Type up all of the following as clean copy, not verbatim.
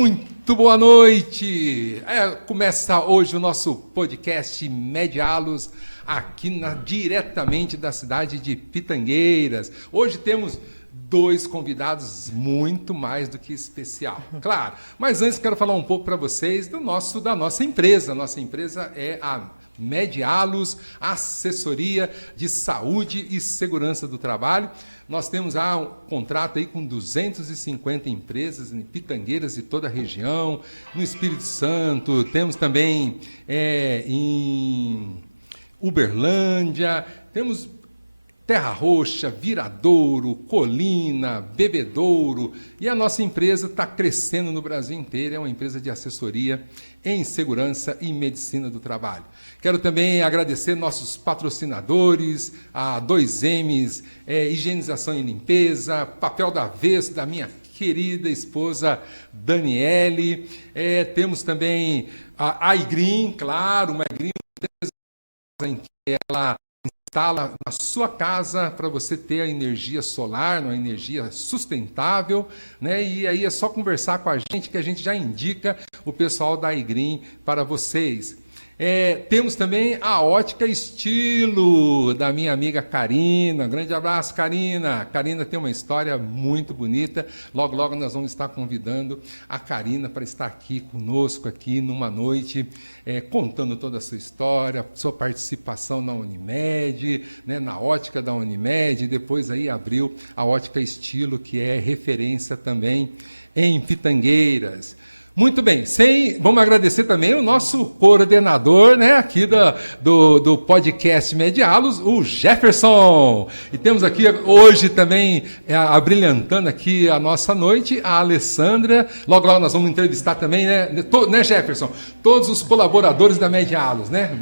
Muito boa noite! Começa hoje o nosso podcast Medialos, aqui diretamente da cidade de Pitangueiras. Hoje temos dois convidados muito mais do que especial, claro. Mas antes quero falar um pouco para vocês da nossa empresa. Nossa empresa é a Medialos, assessoria de saúde e segurança do trabalho. Nós temos um contrato aí com 250 empresas em Pitangueiras e toda a região, no Espírito Santo, temos também em Uberlândia, temos Terra Roxa, Viradouro, Colina, Bebedouro, e a nossa empresa está crescendo no Brasil inteiro, é uma empresa de assessoria em segurança e medicina do trabalho. Quero também agradecer nossos patrocinadores, a 2Ms, Higienização e Limpeza, Papel da Avesso, da minha querida esposa Daniele, temos também a iGreen, claro, uma iGreen, em que ela instala na sua casa para você ter a energia solar, uma energia sustentável, né? E aí é só conversar com a gente que a gente já indica o pessoal da iGreen para vocês. Temos também a Ótica Estilo, da minha amiga Karina. Grande abraço, Karina. Karina tem uma história muito bonita. Logo, logo nós vamos estar convidando a Karina para estar aqui conosco, aqui numa noite, contando toda a sua história, sua participação na Unimed, né, na ótica da Unimed. Depois aí abriu a Ótica Estilo, que é referência também em Pitangueiras. Muito bem, vamos agradecer também o nosso coordenador, né, aqui do podcast Medialos, o Jefferson. E temos aqui hoje também, abrilhantando aqui a nossa noite, a Alessandra. Logo, logo nós vamos entrevistar também, né, Jefferson? Todos os colaboradores da Medialos, né?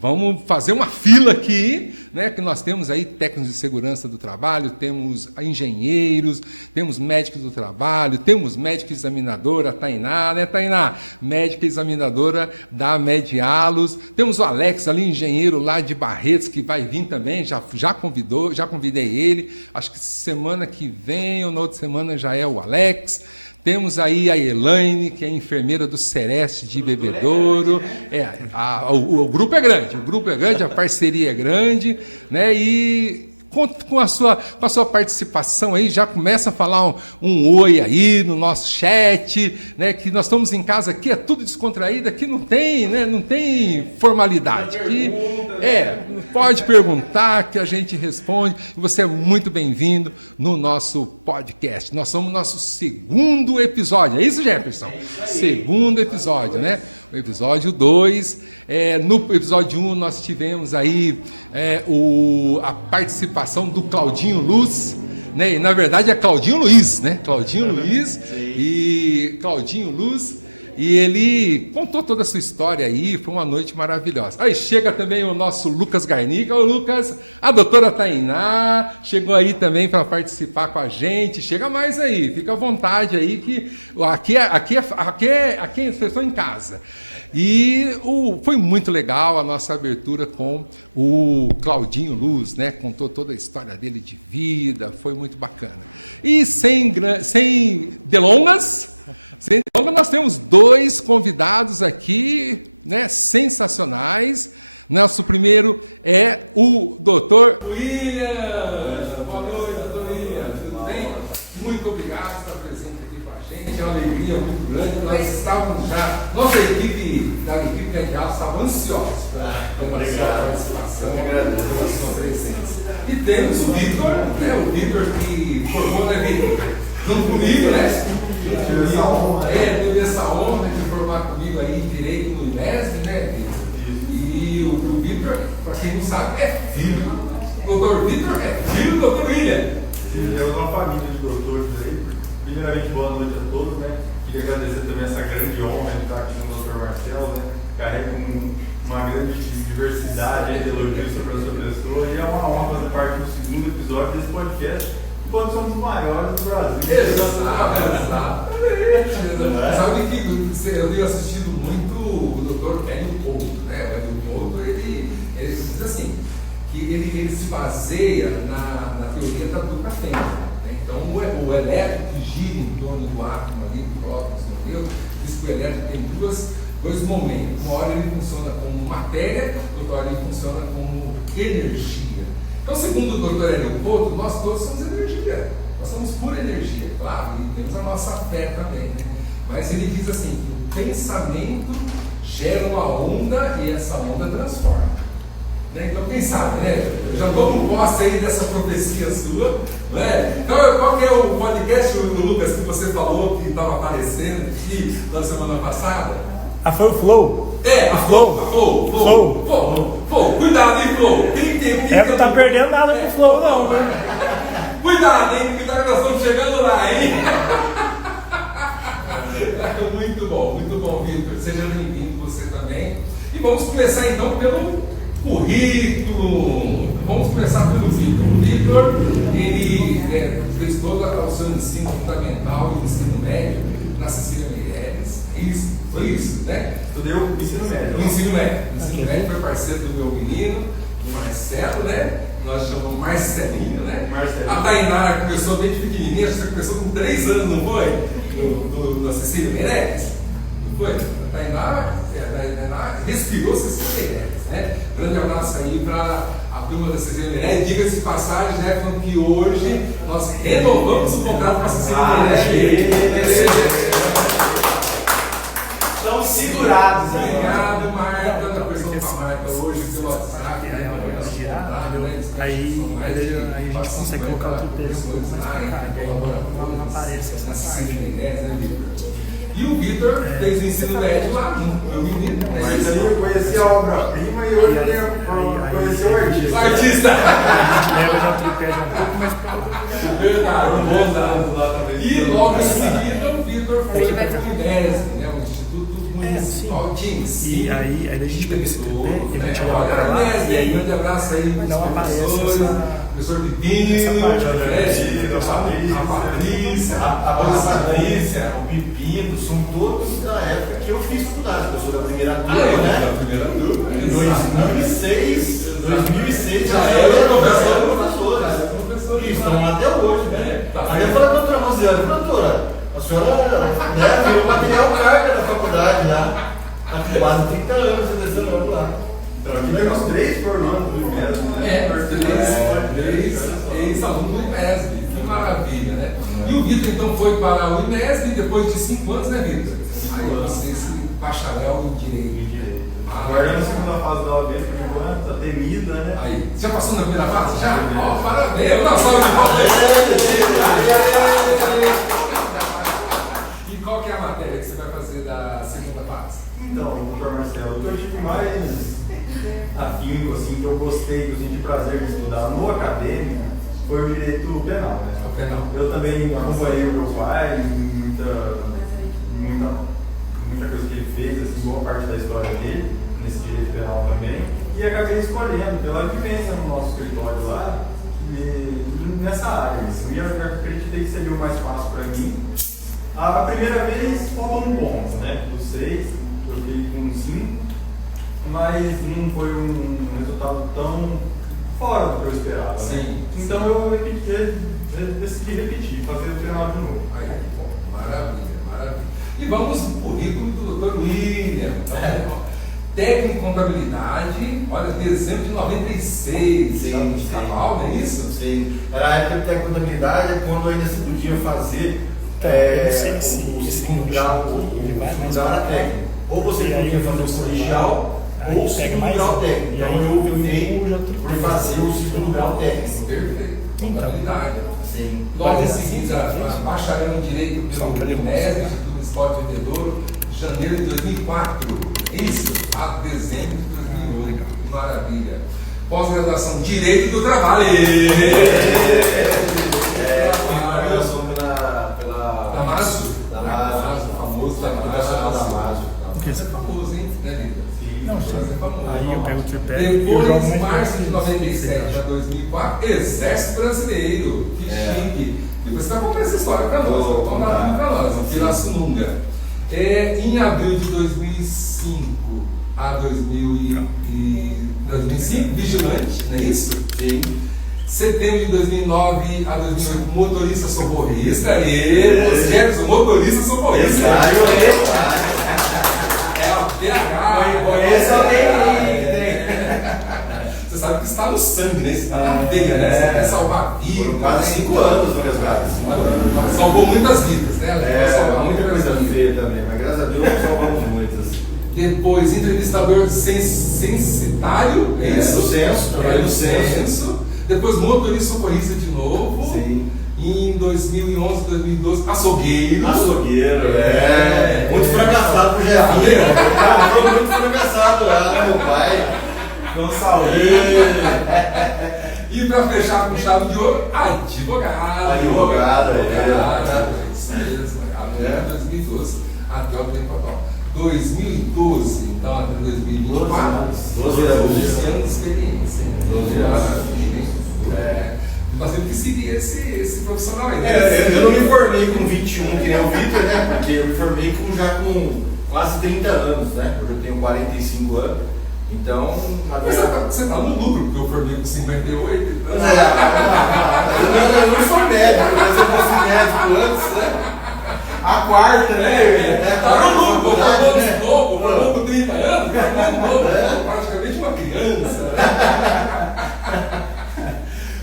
Vamos fazer uma fila aqui, né, que nós temos aí técnicos de segurança do trabalho, temos engenheiros, temos médicos do trabalho, temos médico examinador, a Tainá, né, Tainá? Médica examinadora da Medialos. Temos o Alex ali, engenheiro lá de Barretos, que vai vir também, já convidei ele. Acho que semana que vem ou na outra semana já é o Alex. Temos aí a Elaine, que é enfermeira do Sereste de Bebedouro. O grupo é grande, a parceria é grande, né? E conto com a sua participação aí, já começa a falar um oi aí no nosso chat, né? Que nós estamos em casa aqui, é tudo descontraído, aqui não tem formalidade. Aqui, pode perguntar que a gente responde, e você é muito bem-vindo no nosso podcast. Nós somos no nosso segundo episódio, é isso, Jefferson? Segundo episódio, né? O episódio 2, no episódio 1 nós tivemos aí a participação do Claudinho Luz, né? E, na verdade é Claudinho Luiz, né? Claudinho Luiz, e ele contou toda a sua história aí, foi uma noite maravilhosa. Aí chega também o nosso Lucas Garnica. O Lucas, a doutora Tainá, chegou aí também para participar com a gente. Chega mais aí, fica à vontade aí, que aqui é pessoa em casa. E foi muito legal a nossa abertura com o Claudinho Luz, né? Contou toda a história dele de vida, foi muito bacana. E sem delongas, nós temos dois convidados aqui, né, sensacionais. Nosso primeiro é o Dr. William. Boa noite, Dr. William. Tudo bem? Muito obrigado por estar presente aqui com a gente. É uma alegria muito grande. Nós estávamos já, nossa equipe Medialos estava ansiosa pela sua participação, pela sua presença. E temos o Vitor, né? O Vitor que formou, né, Vitor? Junto comigo, né? Teve essa honra de formar comigo aí em Direito no INESB, né, Vitor? E o Vitor, para quem não sabe, é filho. O doutor Vitor é filho do doutor William. Sim, temos uma família de doutores aí. Primeiramente, boa noite a todos, né? Queria agradecer também essa grande honra de estar aqui com o Dr. Marcelo, né? Carrega uma grande diversidade de elogios sobre a sua pessoa, e é uma honra fazer parte do segundo episódio desse podcast. Quando somos os maiores do Brasil. Exatamente. Sabe que eu tenho assistido muito o Dr. Hélio Couto, né? O Hélio Couto, ele diz assim, que ele se baseia na teoria da dupla fêmea. Né? Então, o elétrico que gira em torno do átomo ali, do próton, entendeu? O disco elétrico tem dois momentos. Uma hora ele funciona como matéria, outra hora ele funciona como energia. Então, segundo o Dr. Hélio Couto, nós todos somos energia. Nós somos pura energia, claro, e temos a nossa fé também, né? Mas ele diz assim, que o pensamento gera uma onda e essa onda transforma. Né? Então, quem sabe, né? Eu já estou no posse aí dessa profecia sua. Né? Então, qual que é o podcast do Lucas que você falou que estava aparecendo aqui na semana passada? Foi o Flow. Flow. Cuidado, hein, Flow. Não tá perdendo nada com o Flow, não, né? Cuidado, hein, que nós estamos chegando lá, hein? Muito bom, Vitor. Seja bem-vindo você também. E vamos começar então pelo currículo. Vamos começar pelo Vitor. O Vitor, ele fez todo o seu ensino fundamental e ensino médio na Cecília Meireles. Foi isso, né? Estudei o ensino médio. O ensino médio foi parceiro do meu menino, o Marcelo, né? Nós chamamos Marcelinho, né? Marcelinho. A Tainara começou bem pequenininha, você começou com 3 anos, não foi? Na Cecília Meireles. Não foi? A Tainara respirou Cecília Meireles, né? Grande abraço aí para a turma da Cecília Meireles. Diga-se de passagem, né? Falando que hoje nós renovamos o contrato com a Cecília Meireles. Estão segurados, né? Obrigado, Marta, da pessoa da Marta hoje pelo WhatsApp, né? Aí a gente consegue colocar o tripé um pouco mais pra cá, e aí não aparece essa parte. E o Vitor fez o ensino médio lá no meu menino. Mas aí eu conheci a obra-prima e hoje eu conheci o artista. O artista! A gente leva já o tripé já um pouco mais pra cá. Verdade, e logo em seguida o Vitor foi para o INESB, né? O Instituto Municipal de Ensino. E aí a gente pega esse tripé e a gente leva olha pra lá. INESB, E aí grande abraço aí para não os aparece professores, professor Pipino, a Patrícia, o Pipino, são todos da época que eu fiz faculdade. Eu sou da primeira turma, da né? primeira turma. Em 2006 já era professor. E estão até hoje, né? Aí eu falei, doutora Rosiane, doutora, a senhora virou material carga da faculdade lá. Há quase 30 anos você lecionando lá. Então aqui nós 3 formandos do IMESB, né? 3 ex-alunos do IMESB, que maravilha, né? E o Vitor então foi para o IMESB depois de 5 anos, né, Vitor? Aí você esse bacharel em Direito. Agora na segunda fase da OAB, por enquanto, tá temida, né? Aí, já passou na primeira fase? Já? Ó, parabéns! Uma salva de palmas! E qual que é a matéria que você vai fazer da segunda fase? Então, doutor Marcelo, o que eu tive mais afinco, assim, que eu gostei, que eu senti prazer de estudar no acadêmico, foi o direito penal, né? O penal. Eu também acompanhei o meu pai, muita coisa que ele fez, assim, boa parte da história dele, nesse direito penal também, e acabei escolhendo pela vivência no nosso escritório lá, nessa área, assim, e eu acreditei que seria o mais fácil para mim. A primeira vez faltam bons, né? Dos 6, eu fiquei com 5, mas não foi um resultado tão fora do que eu esperava. Sim. Né? Então eu decidi repetir, fazer o final de novo. Aí, bom, maravilha. E vamos no currículo do Dr. William. Técnico em contabilidade, olha, dezembro de 96, Sim. Caval, não é isso? Sim. Era a época de técnico de contabilidade, quando ainda se podia fazer o segundo grau, o grau técnico. Ou você podia fazer o colegial, ou o segundo grau técnico. Então eu optei por fazer o segundo grau técnico. Perfeito. Contabilidade. Sim. Logo em seguida, bacharel em Direito pelo INESB, Instituto Municipal de Vendedor, janeiro de 2004. Isso, a dezembro de 2008. Maravilha. Pós-graduação Direito do Trabalho. Eu sou pela Damaso. Damaso, Famoso Damaso. Porque você é famoso, hein, né, Lida? Sim. Não, Você é famoso. aí eu pego o tripé e eu jogo Depois, mais março de pra frente. 97 a 2004, Exército Brasileiro. Que chique. Depois você vai contar essa história para nós. Vamos contar tudo para nós, em Pirassununga. Em abril de 2005 a 2005, vigilante, não é isso? Sim. Setembro de 2009 a 2008, motorista socorrista. E você, motorista socorrista. É a PH. Conheço alguém. Você sabe que está no sangue, né? Está na veia, né? Você quer salvar vidas. Foram quase 5 anos no resgate. Salvou muitas vidas, né? Salvou muita coisa feia também, mas graças a Deus salvamos muitas. Depois, entrevistador censitário, é isso? Do censo, trabalho no censo. Depois, motorista socorrista de novo. Sim. E em 2011, 2012, açougueiro. Açougueiro, muito fracassado pro Jefinho. Foi muito fracassado lá, meu pai. Com saúde. E para fechar com chave de ouro, advogado. Advogado, isso mesmo. Até 2012, até o tempo atual. 2012, então até 2024. 12 anos de experiência. 12 anos. Nós temos que seguir esse profissional aí. Eu não me formei com 21, que nem o Vitor, né? Porque eu me formei já com quase 30 anos, né? Hoje eu tenho 45 anos. Então, você está no lucro, porque eu formei com 58. Então... Eu não sou médico, mas eu fosse médico antes, né? A quarta, né? Está no lucro, formou com 30 anos, praticamente uma criança.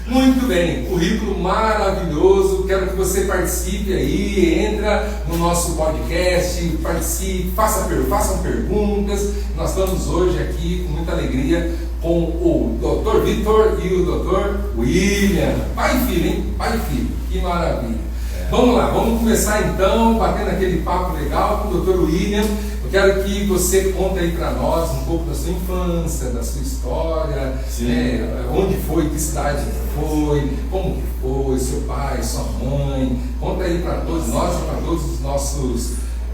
Muito bem, currículo maravilhoso, quero que você participe aí, entra no nosso podcast, participe, façam perguntas. Nós estamos hoje aqui com muita alegria com o Dr. Vitor e o Dr. William, pai e filho, hein? Pai e filho, que maravilha. Vamos lá, vamos começar então, batendo aquele papo legal com o Dr. William. Eu quero que você conte aí para nós um pouco da sua infância, da sua história, onde foi, que cidade foi, como que foi, seu pai, sua mãe. Conta aí para todos nós e para todos os nossos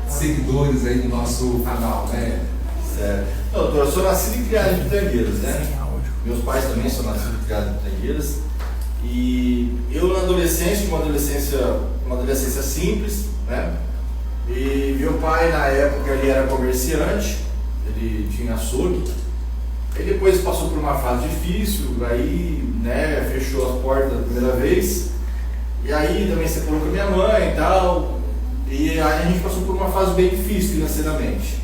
seguidores aí do nosso canal, né? Certo. Não, doutor, eu sou nascido e criado em Pitangueiras, né? Meus pais também são nascidos e criados em Pitangueiras. E eu na adolescência, uma adolescência simples, né? E meu pai na época ele era comerciante, ele tinha açougue. Ele depois passou por uma fase difícil, aí né, fechou as portas da primeira vez. E aí também separou com a minha mãe e tal. E aí a gente passou por uma fase bem difícil financeiramente.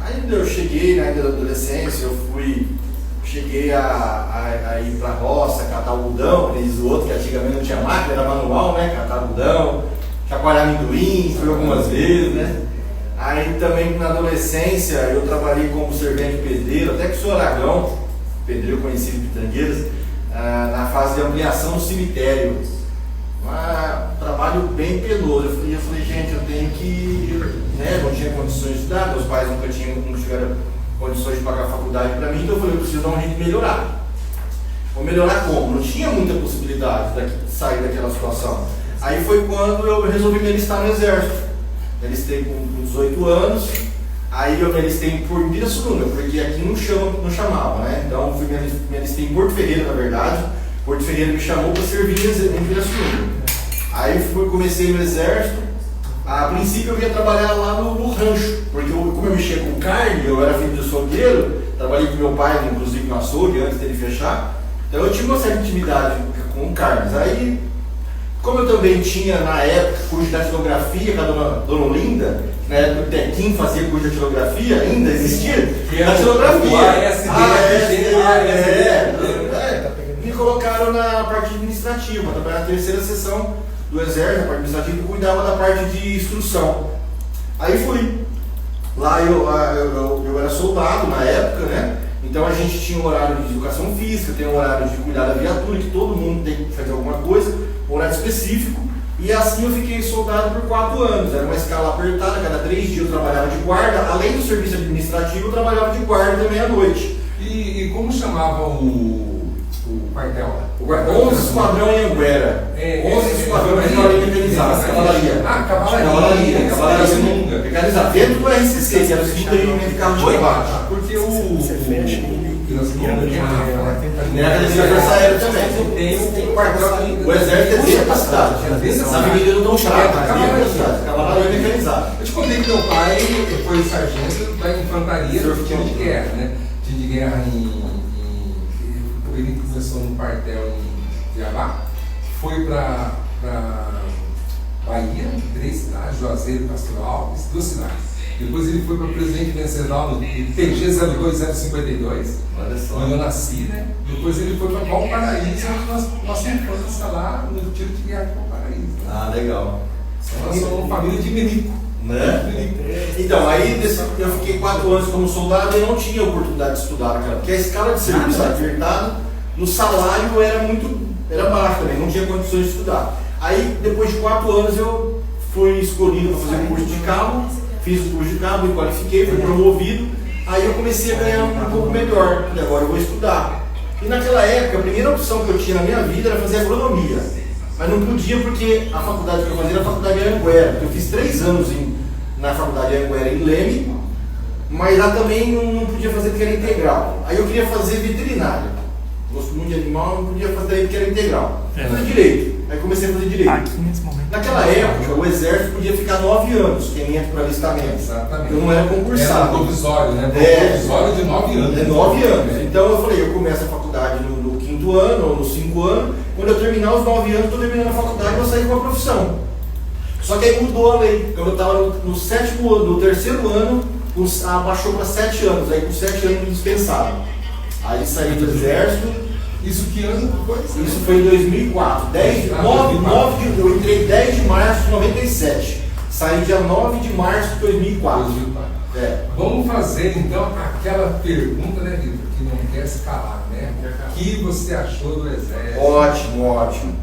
Aí eu cheguei na adolescência, cheguei a ir pra roça, catar algodão, diz o outro que antigamente não tinha máquina, era manual, né? Catar algodão, chacoalhar amendoim, fui algumas vezes, né? Aí também na adolescência eu trabalhei como servente pedreiro, até que o senhor Aragão, pedreiro conhecido de Pitangueiras, na fase de ampliação do cemitério. Um trabalho bem penoso. Eu falei, gente, eu tenho que, né? Não tinha condições de estudar, meus pais nunca tiveram condições de pagar a faculdade para mim, então eu falei, eu preciso dar um jeito de melhorar. Vou melhorar como? Não tinha muita possibilidade de sair daquela situação. Aí foi quando eu resolvi me alistar no exército. Me alistei com 18 anos, aí eu me alistei por Pirassununga, porque aqui não chamava, né? Então fui me alistei em Porto Ferreira, na verdade. Porto Ferreira me chamou para servir em Pirassununga. Aí comecei no exército. A princípio eu ia trabalhar lá no rancho, porque como eu mexia com carne, eu era filho de açougueiro, trabalhei com meu pai, inclusive no açougue, antes dele fechar. Então eu tinha uma certa intimidade com carnes. Aí, como eu também tinha na época curso de datilografia com a dona Olinda, na época o Tequim fazia curso de datilografia, ainda existia datilografia. Me colocaram na parte administrativa, para trabalhar na terceira seção do exército, a parte administrativa, que cuidava da parte de instrução. Aí fui. Lá eu era soldado na época, né? Então a gente tinha um horário de educação física, tem um horário de cuidar da viatura, que todo mundo tem que fazer alguma coisa, um horário específico. E assim eu fiquei soldado por 4 anos. Era uma escala apertada, cada 3 dias eu trabalhava de guarda. Além do serviço administrativo, eu trabalhava de guarda também à noite. E como chamava o quartel? O quartel 11 Esquadrão em Anguera. 11 Esquadrão mecanizado, cavalaria. Cavalaria mecanizada. Dentro do RCC, que era o segundo regimento de carro de combate. Porque Você fecha ele tem a academia de Força Aérea também. Tem o quartel. O exército é dentro da cidade. Na Avenida do Dom Chaco, cavalaria mecanizada. Eu te contei que meu pai foi sargento da infantaria do time de guerra, né? Time de guerra ele começou no quartel Cuiabá, foi para Bahia, 3 cidades, Juazeiro, Castro Alves, 2 cidades. Depois ele foi para Presidente Venceslau no PG 02052, onde eu nasci, né? Depois ele foi para Valparaíso, nossa infância lá no tiro de guerra de Valparaíso. Ah, legal. Nós somos uma família de milico. Né? Então, aí eu fiquei 4 anos como soldado e não tinha oportunidade de estudar, cara, porque a escala de serviço apertada, no salário era baixo também, não tinha condições de estudar. Aí, depois de 4 anos, eu fui escolhido para fazer um curso de cabo, fiz o curso de cabo, me qualifiquei, fui promovido, aí eu comecei a ganhar um pouco melhor, e agora eu vou estudar. E naquela época, a primeira opção que eu tinha na minha vida era fazer agronomia. Mas não podia porque a faculdade que eu fazia era a faculdade de Anhanguera. Eu fiz 3 anos na faculdade de Anhanguera em Leme, mas lá também não podia fazer porque era integral. Aí eu queria fazer veterinária. Gosto muito de animal, não podia fazer porque era integral. Fazer direito. Aí comecei a fazer direito. Aqui nesse momento. Naquela época, o exército podia ficar 9 anos, quem entra para alistamento. Exatamente. Eu não era concursado. Era provisório, né? Provisório de 9 anos. É 9 anos. Então eu falei, eu começo a faculdade no 5º ano ou no 5 anos. Quando eu terminar os 9 anos, estou terminando a faculdade e vou sair com a profissão. Só que aí mudou a lei. Quando eu estava no 7º ano, no 3º ano, abaixou para 7 anos. Aí com 7 anos me dispensaram. Aí saí do exército. Isso que ano foi? Isso foi em 2004. Eu entrei 10 de março de 97. Saí dia 9 de março de 2004. Vamos fazer então aquela pergunta, né, Vitor, que não quer se calar, né? O que você achou do exército? Ótimo, ótimo.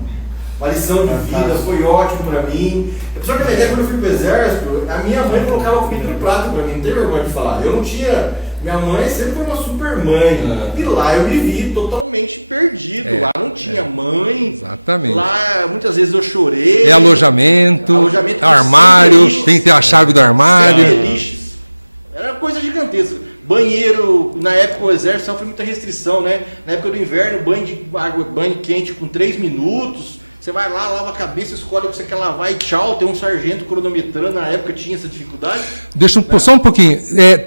Uma lição de vida, foi ótimo pra mim. Só que a ideia, quando eu fui pro exército, a minha mãe colocava comida no prato pra mim, não tem vergonha de falar. Eu não tinha. Minha mãe sempre foi uma super mãe. E lá eu me vi totalmente perdido. Lá não tinha mãe. Exatamente. Lá muitas vezes eu chorei. Alojamento armário, tem que ter a chave do armário. Era coisa gigantesca. Banheiro, na época o exército sofre muita restrição, né? Na época do inverno, banho quente com 3 minutos. Você vai lá, lava a cabeça, escolhe o que você quer lavar e tchau. Tem um sargento cronometrando, na época tinha essa dificuldade. Deixa só um pouquinho.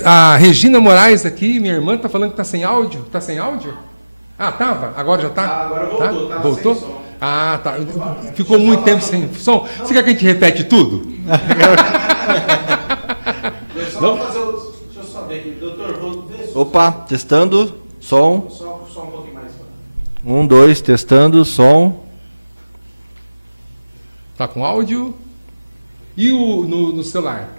A Regina Moraes aqui, minha irmã, tá falando que tá sem áudio. Tá sem áudio? Ah, tava? Agora já tá? Agora voltou, tá? Tava voltou? sem som. Ah, tá. Ficou muito tempo sem som. Você quer que a gente repete tudo? Deixa eu só ver aqui, doutor, vou ver se... Opa, testando, som. Só um pouquinho mais. 1, 2, testando, som. Tá com áudio? E no celular?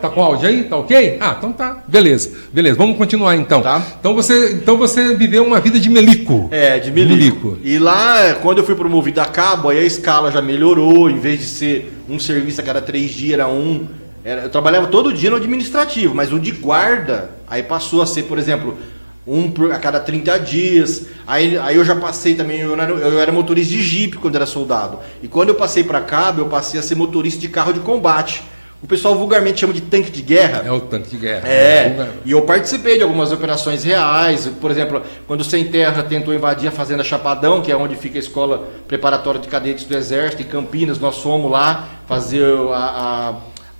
Tá com áudio aí? Tá ok? Ah, então tá. Beleza. Vamos continuar então. Tá. Então você viveu uma vida de melico. De milico. E lá, quando eu fui promovido a cabo, aí a escala já melhorou. Em vez de ser um serviço a cada 3 dias, era um. Eu trabalhava todo dia no administrativo, mas o de guarda, aí passou a ser, por exemplo, a cada 30 dias. Aí eu já passei também, eu era motorista de jipe quando era soldado. E quando eu passei para cabo, eu passei a ser motorista de carro de combate. O pessoal vulgarmente chama de tanque de guerra. É o tanque de guerra. E eu participei de algumas operações reais. Por exemplo, quando o Sem Terra tentou invadir a Fazenda Chapadão, que é onde fica a escola preparatória de cadetes do Exército, em Campinas, nós fomos lá fazer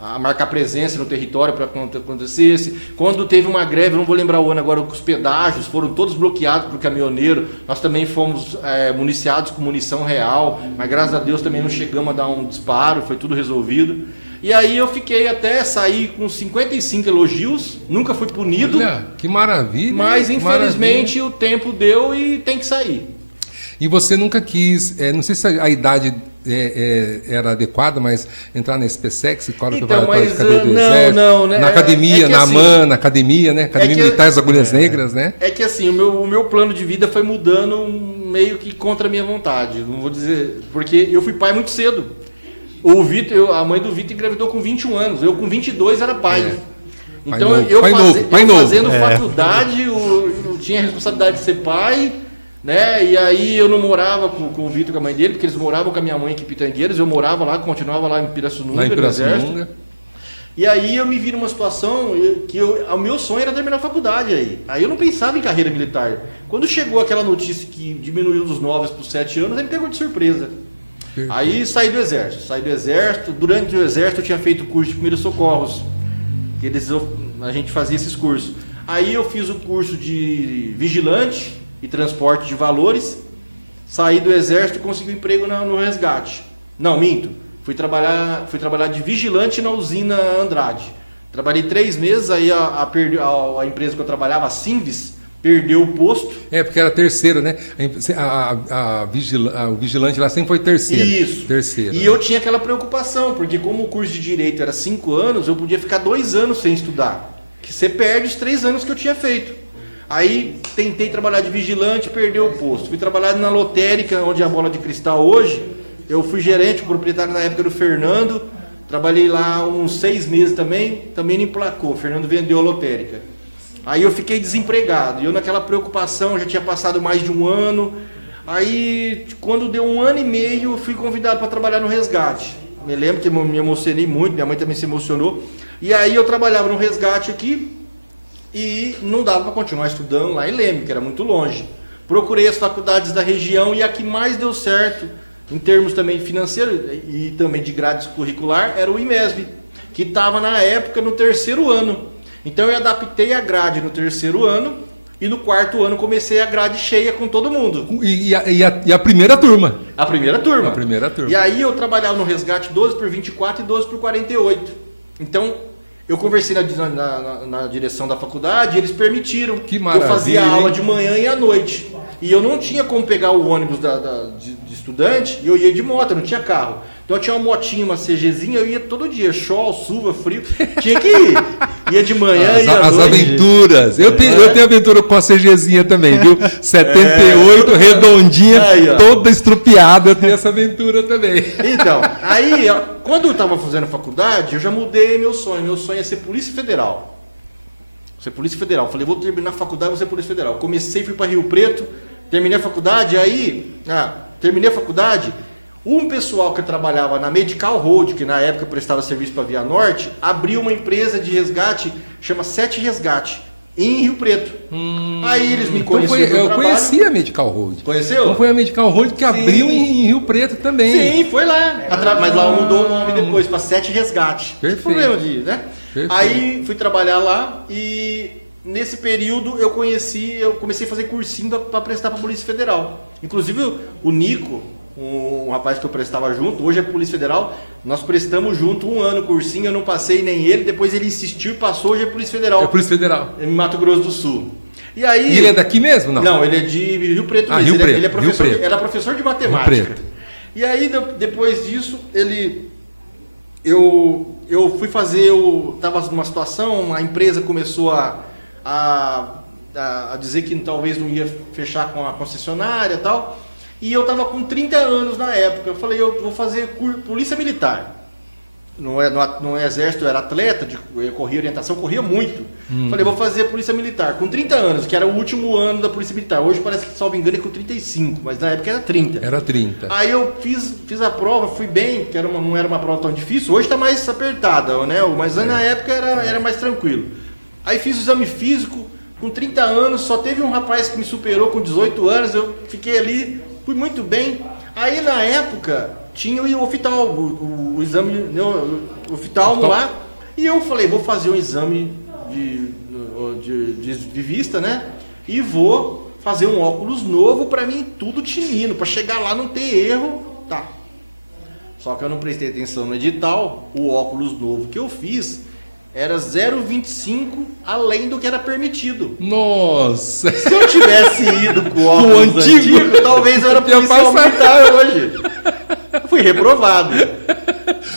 a marcar presença no território para que acontecesse. Quando teve uma greve, não vou lembrar o ano agora, os pedágios foram todos bloqueados por caminhoneiro. Nós também fomos municiados com munição real, mas graças a Deus também não chegamos a dar um disparo, foi tudo resolvido. E aí eu fiquei até sair com 55 elogios, nunca fui punido. Olha, que maravilha. Mas infelizmente o tempo deu e tem que sair. E você nunca quis, não sei se a idade era adequada, mas entrar na SpaceX, Escola Preparatória de Cadeia do Exército, não, né? na academia, na assim, AMAN, na academia, né? Academia Militar das Agulhas Negras, né? É que assim, o meu plano de vida foi mudando meio que contra a minha vontade, não vou dizer, porque eu fui pai muito cedo. O Vitor, a mãe do Vitor engravidou com 21 anos, eu com 22 era pai. Então eu fazendo faculdade, eu tinha a responsabilidade de ser pai, né? E aí eu não morava com o Vitor e com a mãe dele, porque eles moravam com a minha mãe aqui em Pitangueiras, eu morava lá, continuava lá em Pirassununga, no Exército. E aí eu me vi numa situação que o meu sonho era terminar a faculdade aí eu não pensava em carreira militar. Quando chegou aquela notícia que diminuiu dos 9 para os 7 anos, aí me pegou de surpresa. Aí saí do exército, durante o exército eu tinha feito o curso de primeiros socorros, que a gente fazia esses cursos. Aí eu fiz o curso de vigilante, e transporte de valores. Saí do exército e consegui um emprego no resgate. Não, minto. Fui trabalhar de vigilante na usina Andrade. Trabalhei 3 meses, aí a empresa que eu trabalhava, a Simvis, perdeu o posto. Porque era terceiro, né? O vigilante lá sempre foi terceiro. Isso. Terceiro. E eu tinha aquela preocupação, porque como o curso de Direito era 5 anos, eu podia ficar 2 anos sem estudar. Que você perde os 3 anos que eu tinha feito. Aí tentei trabalhar de vigilante, perdeu o posto. Fui trabalhar na lotérica, onde é a Bola de Cristal hoje. Eu fui gerente, o proprietário na época do Fernando. Trabalhei lá uns 6 meses também não emplacou. O Fernando vendeu a lotérica. Aí eu fiquei desempregado. E eu naquela preocupação, já tinha passado mais de 1 ano. Aí, quando deu 1 ano e meio, fui convidado para trabalhar no resgate. Me lembro que me emocionei muito, minha mãe também se emocionou. E aí eu trabalhava no resgate aqui e não dava para continuar estudando lá em Leme, que era muito longe. Procurei as faculdades da região e a que mais deu certo, em termos também financeiros e também de grade curricular, era o IMESB, que estava na época no 3º ano. Então eu adaptei a grade no 3º ano e no 4º ano comecei a grade cheia com todo mundo. E a primeira turma? A primeira turma. A primeira turma. E aí eu trabalhava no resgate 12 por 24 e 12 por 48. Então eu conversei na direção da faculdade, eles permitiram que eu fazia aula de manhã e à noite. E eu não tinha como pegar o ônibus de estudante, e eu ia de moto, eu não tinha carro. Então eu tinha uma motinha, uma CGzinha, eu ia todo dia, sol, chuva, frio, tinha que ir. Ia de manhã e à noite. As aventuras. Eu tenho aventura com a CGzinha também, viu? 78, redondinha, toda estrupiada, eu tenho essa aventura também. Então, aí, quando eu estava fazendo faculdade, eu já mudei meu sonho. Meu sonho é ser Polícia Federal. Ser Polícia Federal. Falei, vou terminar a faculdade, vou ser Polícia Federal. Comecei, fui para Rio Preto, terminei a faculdade, terminei a faculdade, um pessoal que trabalhava na Medical Road, que na época prestava serviço para Via Norte, abriu uma empresa de resgate, chama 7 Resgate, em Rio Preto. Aí eles me conheceram então eu conheci a Medical Road. Conheceu? Então foi a Medical Road que abriu em Rio Preto também. Sim, foi lá. Mas lá mudou o nome depois, para 7 Resgate. Perfeito. Problema né? Perfeito. Aí fui trabalhar lá e nesse período eu comecei a fazer cursinho para prestar para a Polícia Federal. Inclusive o Nico, um rapaz que eu prestava junto, hoje é Polícia Federal, nós prestamos junto 1 ano cursinho, eu não passei nem ele, depois ele insistiu e passou, hoje é Polícia Federal. É Polícia Federal. Em Mato Grosso do Sul. E aí, ele é daqui mesmo, não? Não, ele é de Rio Preto mesmo. Rio Preto, ele é professor, era professor de matemática. Rio Preto. E aí, depois disso, eu fui fazer, estava numa situação, a empresa começou a dizer que talvez não ia fechar com a concessionária e tal, e eu estava com 30 anos na época. Eu falei, eu vou fazer Polícia Militar. No exército eu era atleta, eu corria orientação, corria muito. Falei, vou fazer Polícia Militar com 30 anos, que era o último ano da Polícia Militar. Hoje parece que, salvo engano, é com 35, mas na época era 30. Era 30. Aí eu fiz a prova, fui bem, que não era uma prova tão difícil. Hoje está mais apertada, né? Mas na época era mais tranquilo. Aí fiz o exame físico, com 30 anos, só teve um rapaz que me superou com 18 anos, eu fiquei ali, fui muito bem. Aí na época tinha o oftalmo, o exame, o oftalmo lá, e eu falei, vou fazer um exame de vista, né? E vou fazer um óculos novo para mim, tudo tinindo, para chegar lá não ter erro, tá? Só que eu não prestei atenção no edital, o óculos novo que eu fiz era 0,25 além do que era permitido. Nossa! Se eu tivesse ido com o óculos antigo, talvez eu era policial militar hoje. Eu fui reprovado.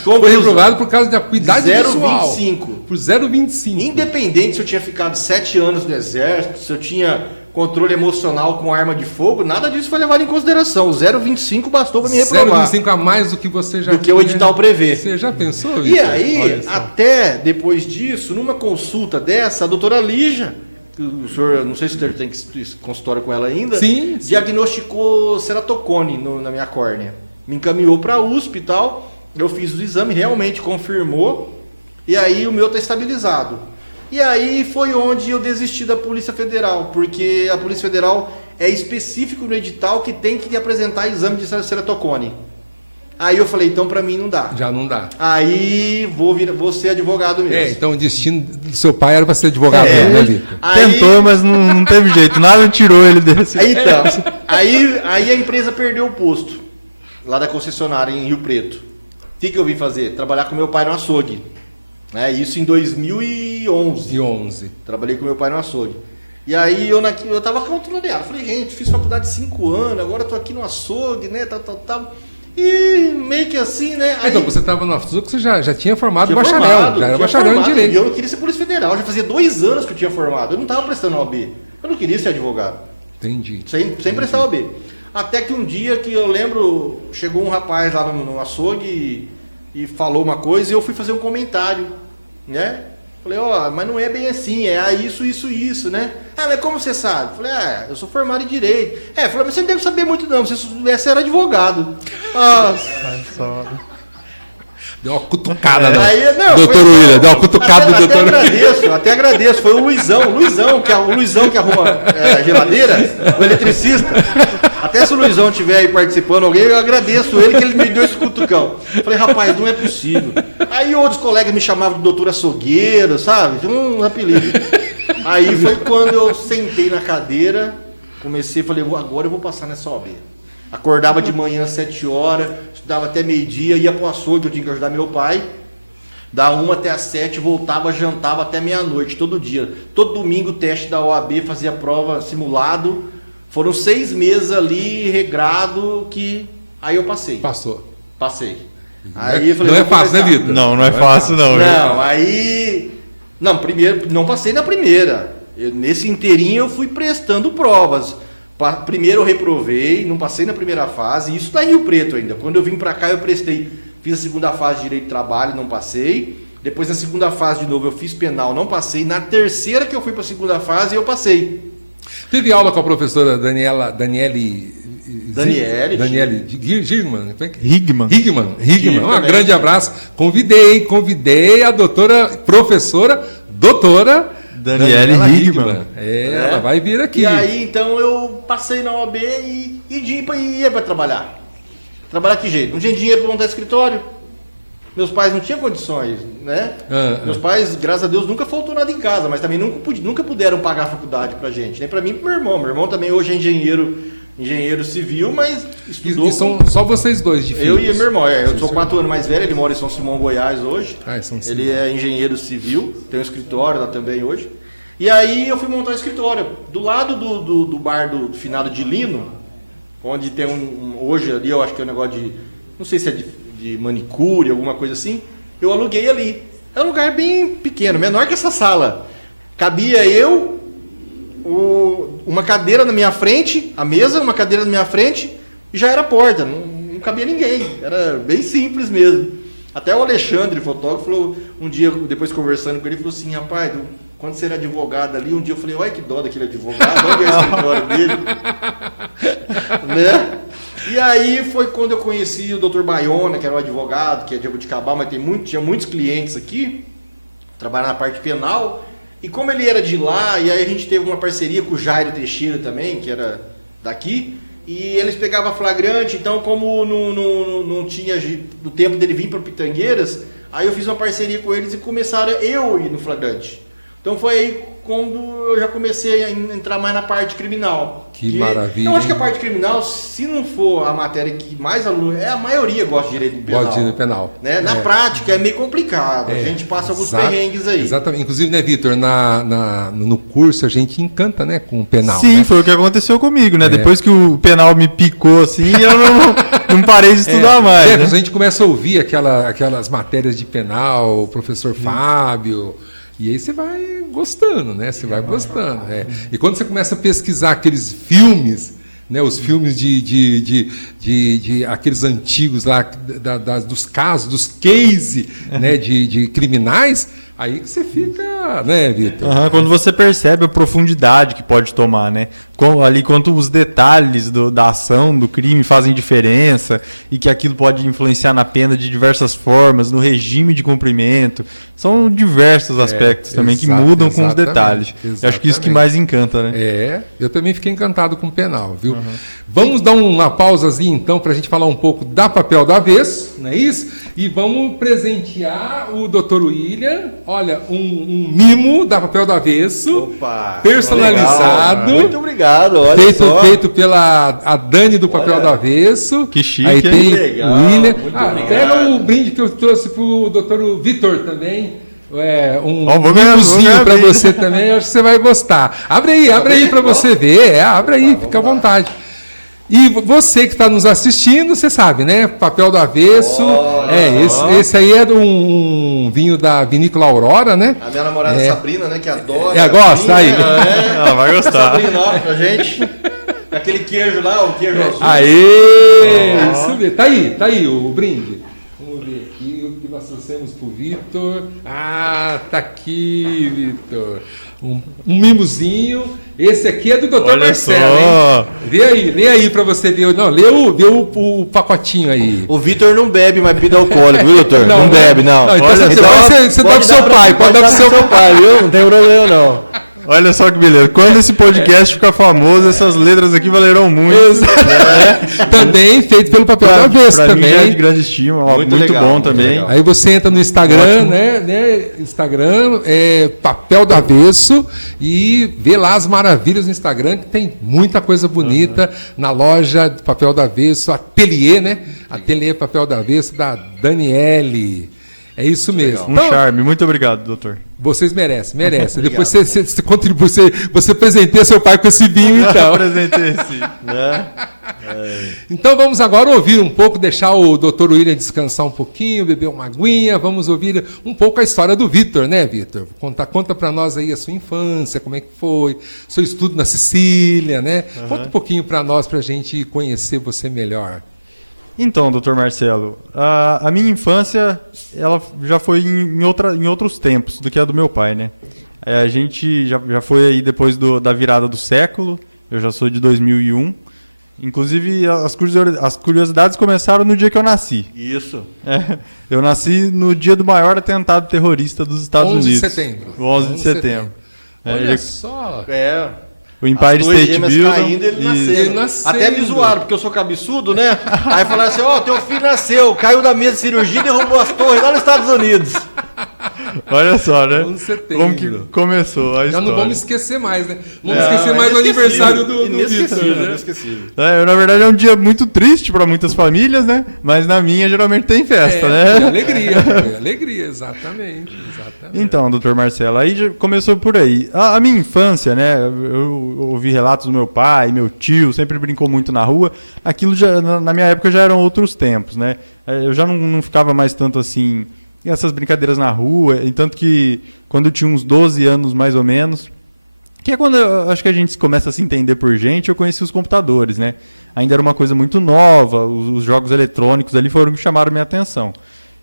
Foi reprovado por causa da idade visual. 0,25. Por 0,25. Independente se eu tinha ficado 7 anos no exército, se eu tinha controle emocional com arma de fogo, nada disso foi levado em consideração. O 0,25 bastou para me reprovar. 0,25 a mais do que você já do que o edital prevê. Você já pensou, Victor? E aí, até depois disso, numa consulta dessa, a doutora Lígia, o senhor, não sei se o senhor tem consultório com ela ainda, sim, diagnosticou ceratocone na minha córnea. Me encaminhou para a USP e tal, eu fiz o exame, realmente confirmou, e aí o meu está estabilizado. E aí foi onde eu desisti da Polícia Federal, porque a Polícia Federal é específico no edital que tem que apresentar exame de ceratocone. Aí eu falei, então pra mim não dá. Já não dá. Aí vou ser advogado mesmo. Então o destino do seu pai era para ser advogado mesmo, né, Vitor? Tentou, mas não teve jeito. Nada tirou ele desse. Então, aí a empresa perdeu o posto, lá da concessionária em Rio Preto. O que eu vim fazer? Trabalhar com meu pai no açougue. Isso em 2011. Trabalhei com meu pai no açougue. E aí eu tava contrariado. Falei, gente, fiz faculdade de 5 anos, agora tô aqui no açougue, né, tal. E meio que assim, né? Aí, então, você estava no açougue, você já tinha formado bacharel, já era bacharel em Direito. E eu não queria ser Polícia Federal, já fazia 2 anos que eu tinha formado. Eu não estava prestando OAB. Eu não queria ser advogado. Entendi. Sem prestar OAB. Até que um dia que eu lembro, chegou um rapaz lá no açougue e falou uma coisa e eu fui fazer um comentário, né? Falei, mas não é bem assim, é isso, né? Mas como você sabe? Falei, eu sou formado em Direito. Falei, mas você não deve saber muito não, se você soubesse, você era advogado. Deu uma cutucada, doutor William, deu uma cutucada do doutor. Até agradeço, foi o Luizão que arruma a geladeira, o eletricista. Até se o Luizão estiver aí participando, alguém, eu agradeço ele que ele me deu esse cutucão. Falei, rapaz, não é possível. Aí outros colegas me chamavam de doutor açougueiro, sabe? Um apelido. Aí foi quando eu sentei na cadeira, falei, agora eu vou passar nessa OAB. Acordava de manhã às 7 horas, estudava até meio-dia, ia pro açougue, eu tinha que ajudar meu pai. Da 1 até às 7, voltava, jantava até meia-noite, todo dia. Todo domingo, teste da OAB, fazia prova simulado. Foram 6 meses ali, regrado, que aí eu passei. Passei. Aí eu falei, não é fácil, né, Vitor? Não é fácil, não. Não, aí... Não, primeiro, não passei na primeira. Nesse inteirinho eu fui prestando provas. Primeiro eu reprovei, não passei na primeira fase, isso tá em Rio Preto ainda. Quando eu vim pra cá eu fiz a segunda fase de Direito de Trabalho, não passei. Depois na segunda fase de novo eu fiz penal, não passei. Na terceira que eu fui pra segunda fase eu passei. Teve aula com a professora Daniele Higman. Um grande abraço. Convidei a doutora Daniele Higman. Ela vai vir aqui. E aí, então, eu passei na OAB e ia para trabalhar. Trabalhar que jeito? Não tinha dinheiro para montar escritório. Meus pais não tinham condições, né? Meus pais, graças a Deus, nunca faltou nada em casa, mas também nunca puderam pagar a faculdade pra gente. Nem para mim e pro meu irmão. Meu irmão também hoje é engenheiro civil, mas estudou... E são só vocês dois de filhos? Eu e meu irmão. Eu sou 4 anos mais velho, ele mora em São Simão, Goiás hoje. Ele é engenheiro civil, tem um escritório lá também hoje. E aí eu fui montar um escritório. Do lado do bar do finado de Lino, onde tem hoje ali, eu acho que é um negócio de... Não sei se é de manicure, alguma coisa assim. Eu aluguei ali. É um lugar bem pequeno, menor que essa sala. Cabia eu... uma cadeira na minha frente, a mesa, uma cadeira na minha frente, e já era a porta, não cabia ninguém, era bem simples mesmo. Até o Alexandre, fotógrafo, falou, um dia, depois conversando com ele, falou assim, rapaz, quando você era advogado ali, um dia eu falei, olha que dó daquele advogado, onde é o escritório dele? Né? E aí foi quando eu conheci o Dr. Baiona, que era um advogado, que é de Jabuticabal, mas tinha muitos clientes aqui, trabalhava na parte penal. E como ele era de lá, e aí a gente teve uma parceria com o Jairo Teixeira também, que era daqui, e eles pegavam flagrante, então como não tinha do tempo dele vir para Pitangueiras, aí eu fiz uma parceria com eles e começaram eu ir no flagrante. Então foi aí quando eu já comecei a entrar mais na parte criminal. Que maravilha. Eu acho que a parte criminal, se não for a matéria que mais aluno, a maioria gosta de direito penal. Gosta de direito penal. Né? Na prática é meio complicado, a gente passa alguns perrengues aí. Exatamente. Inclusive, né, Vitor, no curso a gente encanta, né, com o penal. Sim, né? Foi o que aconteceu comigo, né? Depois que o penal me picou assim, eu não parei de estudar mais. Né? A gente começa a ouvir aquelas matérias de penal, o professor Fábio... E aí você vai gostando, né? Você vai gostando. É. E quando você começa a pesquisar aqueles filmes, né? Os filmes de aqueles antigos lá, dos casos, dos cases, né? de criminais, Aí que você fica, né, Vitor? Quando você percebe a profundidade que pode tomar, né? Ali quanto os detalhes da ação, do crime fazem diferença e que aquilo pode influenciar na pena de diversas formas, no regime de cumprimento. São diversos aspectos também que mudam com os detalhes. Eu acho que isso que mais encanta, né? Eu também fiquei encantado com o penal, viu? Vamos dar uma pausazinha então para a gente falar um pouco da Papel do Avesso, não é isso? E vamos presentear o Dr. William, olha, um mimo da Papel do Avesso. Opa, personalizado. Muito obrigado, olha feito pela a Dani do Papel do Avesso. Que chique, aí tem legal, o William. obrigado. Pega o brinde que eu trouxe pro Dr. Vitor também. Um vou ganhar para você também, eu acho que você vai gostar. Abre aí para você ver. Abre aí, fica à vontade. E você que está nos assistindo, você sabe, né? Papel do Avesso. Esse aí é um vinho da Vinícola Aurora, né? A minha namorada Sabrina, né? Que adora. Gosta aí. Ela vai gostar. Sabrina, ó, pra gente. Aquele queijo lá, o queijo azul. Isso mesmo. Tá aí o brinde. Vamos ver aqui o que nós trouxemos pro Vitor. Tá aqui, Vitor. Um mimozinho. Esse aqui é do Dr. Olha Marcelo, só. Hein? Lê aí pra você ver. Não, lê o pacotinho aí. O Vitor não bebe mais bebida alcoólica, viu, doutor? Não bebe, não. Então Olha, você dá pro seu pai. Pode dar pro seu pai, viu? Não tem problema, não. Olha só que beleza. Quando esse podcast ficar famoso, essas letras aqui valerão muito. Também feito pelo Papel do Avesso pra também. Mim já é de grande estima, muito legal, bom também. Legal. Aí você entra no Instagram, né? Instagram, Papel do Avesso, e vê lá as maravilhas no Instagram, que tem muita coisa bonita na loja do Papel do Avesso, Ateliê, né? Ateliê Papel do Avesso, da Daniele. É isso mesmo. Um charme. Muito obrigado, doutor. Vocês merecem. Depois você contribui, você presenteia seu pai com esse vinho, então. Presentei sim. Então vamos agora ouvir um pouco, deixar o Dr. William descansar um pouquinho, beber uma aguinha, vamos ouvir um pouco a história do Vitor, né, Vitor? Conta para nós aí a sua infância, como é que foi, seu estudo na Sicília, né? Conta um pouquinho para nós, para a gente conhecer você melhor. Então, doutor Marcelo, a minha infância ela já foi em outros tempos do que a do meu pai, né? A gente já foi aí depois da virada do século, eu já sou de 2001. Inclusive, as curiosidades começaram no dia que eu nasci. Isso. Eu nasci no dia do maior atentado terrorista dos Estados Unidos. 11 de setembro. 11 de setembro. Olha só. O Empire State Building. Caindo, ele nasceu. Até me zoaram, porque eu sou cabeçudo, né? Aí falaram assim, teu filho nasceu, caiu da mesa de cirurgia e derrubou as torres lá nos Estados Unidos. Olha só, né? 11 de setembro. Como que começou a história. Já não vamos esquecer mais, né? Vamos esquecer mais do aniversário do Vitor, né? Inesquecível. Na verdade, é um dia muito triste para muitas famílias, né? Mas na minha, geralmente, tem festa, né? Alegria, exatamente. Então, doutor Marcelo, aí já começou por aí. A minha infância, né? Eu ouvi relatos do meu pai, meu tio, sempre brincou muito na rua. Aquilo, na minha época, já eram outros tempos, né? Eu já não ficava mais tanto assim... essas brincadeiras na rua, e tanto que quando eu tinha uns 12 anos mais ou menos, que é quando eu acho que a gente começa a se entender por gente, eu conheci os computadores, né? Ainda era uma coisa muito nova, os jogos eletrônicos ali foram que chamaram minha atenção.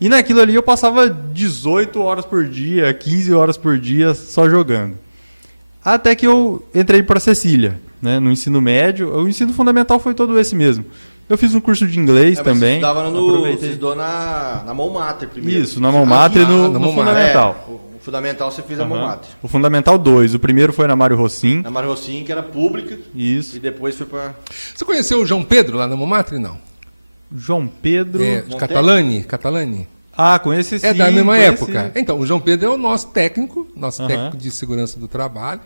E naquilo ali eu passava 18 horas por dia, 15 horas por dia só jogando. Até que eu entrei para Cecília, né? No ensino médio, o ensino fundamental foi todo esse mesmo. Eu fiz um curso de inglês também. Você estudou na Mão Mater primeiro. Isso, na Mão Mater e no Fundamental. O Fundamental você fez a Mão Mater. O Fundamental 2. O primeiro foi na Mário Rossim. Na Mário Rossim, que era pública. Isso. E depois foi para... Você conheceu o João Pedro lá na Mão Mater, não? João Pedro... de Catalani? Conheci sim. É da mesma época. Então, o João Pedro é o nosso técnico de segurança do trabalho,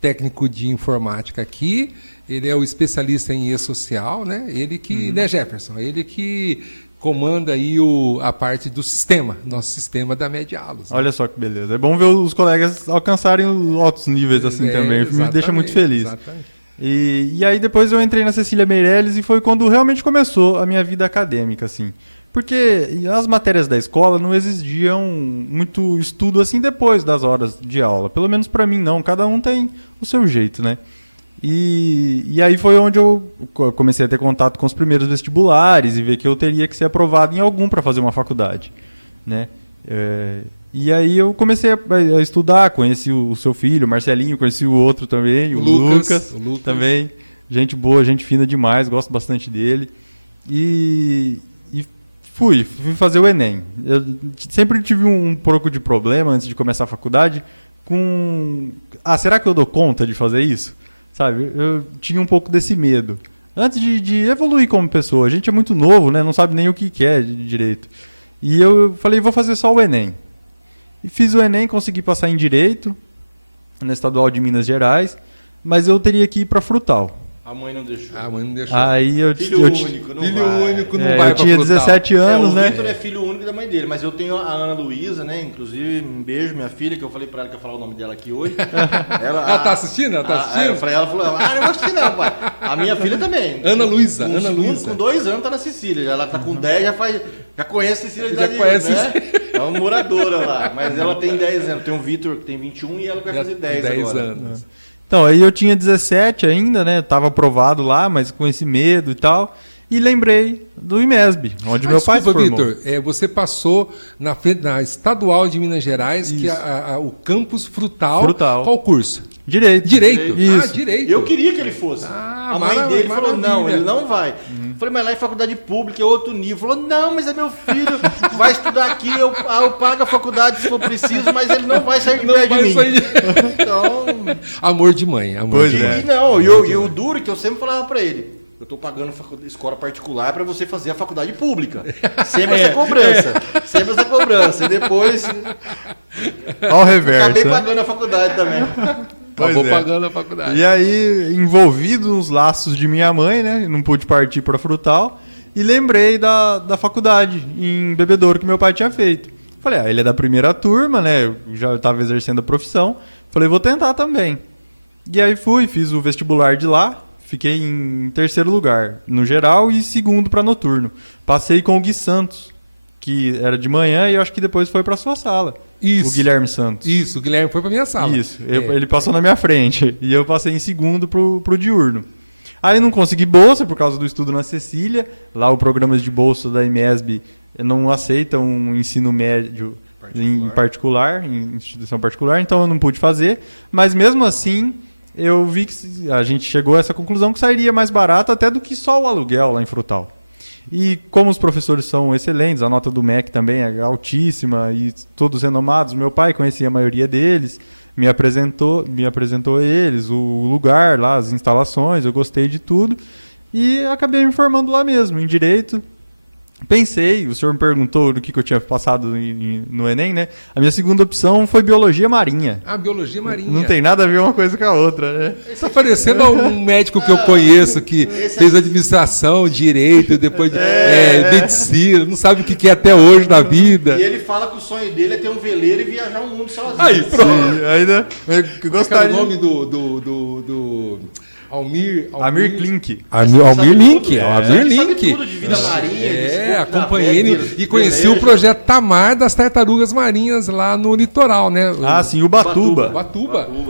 técnico de informática aqui. Ele é o especialista em e-social, né? Ele que, né, Jefferson? Ele que comanda aí a parte do sistema, nosso sistema da Medialos. Olha só que beleza. É bom ver os colegas alcançarem altos níveis assim também. Me deixa muito feliz. Exatamente. E aí depois eu entrei na Cecília Meirelles e foi quando realmente começou a minha vida acadêmica, assim. Porque as matérias da escola não exigiam muito estudo assim depois das horas de aula. Pelo menos para mim não. Cada um tem o seu jeito, né? E aí foi onde eu comecei a ter contato com os primeiros vestibulares e ver que eu teria que ser aprovado em algum para fazer uma faculdade, né? E aí eu comecei a estudar, conheci o seu filho, o Marcelinho, conheci o outro também, o Lucas também. Gente boa, gente fina demais, gosto bastante dele. E fui fazer o Enem. Eu sempre tive um pouco de problema antes de começar a faculdade com... será que eu dou conta de fazer isso? Sabe, eu tinha um pouco desse medo. Antes de evoluir como pessoa, a gente é muito novo, né? Não sabe nem o que quer de direito. E eu falei, vou fazer só o Enem. E fiz o Enem, consegui passar em Direito, na Estadual de Minas Gerais, mas eu teria que ir para Frutal. A mãe não deixou. Aí filho único não vai. Eu tinha 17 anos, né? O Vitor é filho único da mãe dele, mas eu tenho a Ana Luísa, né? Inclusive, um beijo, minha filha, que eu falei pra ela que eu ia falar o nome dela aqui hoje. Ela tá assistindo? Ela tá assistindo? Eu falei, ela falou, não vou assistir não, pai. A minha filha também. Ana Luísa. Com 2 anos tá na Sicília. Ela tá com 10, já conhece a Sicília. Já conhece, né? É uma moradora lá, mas ela tem 10 anos. Tem o Vitor que tem 21 e ela vai fazer 10 agora. anos. Então, aí eu tinha 17 ainda, né? Tava aprovado lá, mas com esse medo e tal. E lembrei do IMESB, onde meu pai se formou. Vitor, você passou na Estadual de Minas Gerais, que é o Campus Frutal. Qual curso? Direito. Isso. Direito. Eu queria que ele fosse. A mãe dele falou, não, ele não vai. Falei, mas lá é faculdade pública, é outro nível. Falou, não, mas é meu filho, vai estudar aqui, eu pago a faculdade se for preciso, mas ele não vai sair de perto de mim. Então... Amor de mãe. E o duro que eu sempre falava pra ele, eu tô pagando escola particular pra você fazer a faculdade pública. Sempre essa cobrança. E depois... Ao reverso. Acabei pagando a faculdade também. Acabou pagando a faculdade. E aí, envolvido nos laços de minha mãe, né? Não pude partir para Frutal. E lembrei da faculdade em Bebedouro que meu pai tinha feito. Falei, ele é da primeira turma, né? Eu já estava exercendo a profissão. Falei, vou tentar também. E aí fiz o vestibular de lá. Fiquei em 3º lugar no geral e 2º para noturno. Passei com o Gui Santos, que era de manhã e eu acho que depois foi para sua sala. Isso. O Guilherme Santos. Isso, o Guilherme foi para minha sala. Isso, ele passou na minha frente e eu passei em 2º pro diurno. Aí não consegui bolsa por causa do estudo na Cecília. Lá o programa de bolsa da IMESB não aceita um ensino médio em particular, em instituição particular, então eu não pude fazer. Mas mesmo assim, eu vi que a gente chegou a essa conclusão que sairia mais barato até do que só o aluguel lá em Frutal. E como os professores são excelentes, a nota do MEC também é altíssima e todos renomados, meu pai conhecia a maioria deles, me apresentou eles, o lugar lá, as instalações, eu gostei de tudo e acabei me formando lá mesmo, em Direito. Pensei, o senhor me perguntou do que eu tinha passado no Enem, né? A minha segunda opção foi Biologia Marinha. Biologia Marinha. Não tem nada a ver uma coisa com a outra, né? Está parecendo um médico que eu conheço, que fez administração, direito, depois medicina, não sabe o que é até hoje na vida. E ele fala que o sonho dele é ter um veleiro e viajar o mundo sozinho. Aí, pronto. Sim, ainda eu gostaria... Qual é o nome do Almir Klink. Almir Link. Ele sabe tudo de vida marinha. Acompanhei ele e conheci o projeto Tamar das tartarugas marinhas lá no litoral, né? Sim, o Batuba.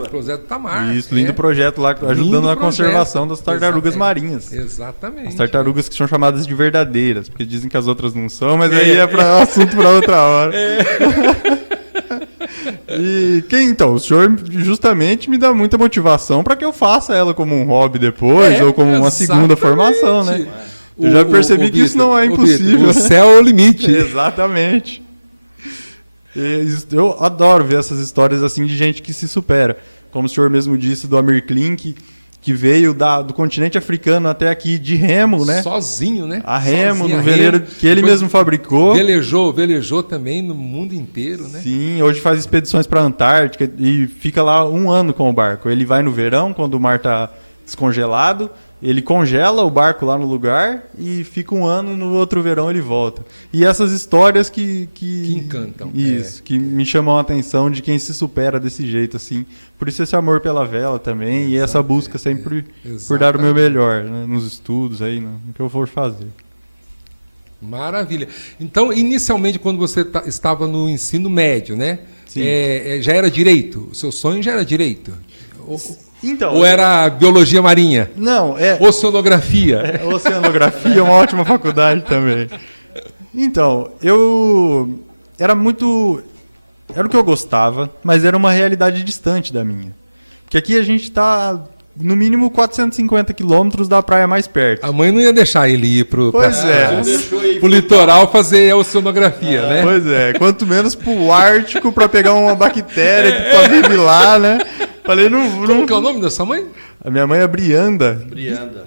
Projeto Tamar. Isso, lindo projeto lá, ajudando na conservação das tartarugas marinhas. Exatamente. As tartarugas que são chamadas de verdadeiras, porque dizem que as outras não são, mas aí é assunto para outra hora. E então, o senhor justamente me dá muita motivação para que eu faça ela como um hobby depois, ou como uma segunda formação, né? Eu já percebi que isso não é impossível. O céu é o limite. Exatamente. Eu adoro ver essas histórias assim de gente que se supera. Como o senhor mesmo disse do Amir Klink, que veio do continente africano até aqui de remo, né? Sozinho, né? A remo, no veleiro que ele mesmo fabricou. Velejou também no mundo inteiro, né? Sim, hoje faz expedições para a Antártica e fica lá 1 ano com o barco. Ele vai no verão, quando o mar está descongelado, ele congela o barco lá no lugar e fica 1 ano, no outro verão ele volta. E essas histórias que encantam. Isso, que me chamam a atenção de quem se supera desse jeito, assim. Por isso esse amor pela vela também, e essa busca sempre por dar o meu melhor, né, nos estudos, aí, no que eu for fazer. Maravilha. Então, inicialmente, quando você estava no ensino médio, né? Sim. Já era direito? O seu sonho já era direito? Então, ou era biologia marinha? Não, Oceanografia. Oceanografia é uma ótima faculdade também. Então, eu era muito... era o que eu gostava, mas era uma realidade distante da minha. Porque aqui a gente está no mínimo 450 quilômetros da praia mais perto. A mãe não ia deixar ele ir pro Pois litoral fazer a oceanografia, né? Pois é, quanto menos pro Ártico pra pegar uma bactéria que só vive lá, né? Falei, Como que é o nome da sua mãe? A minha mãe é Brianda. Brianda.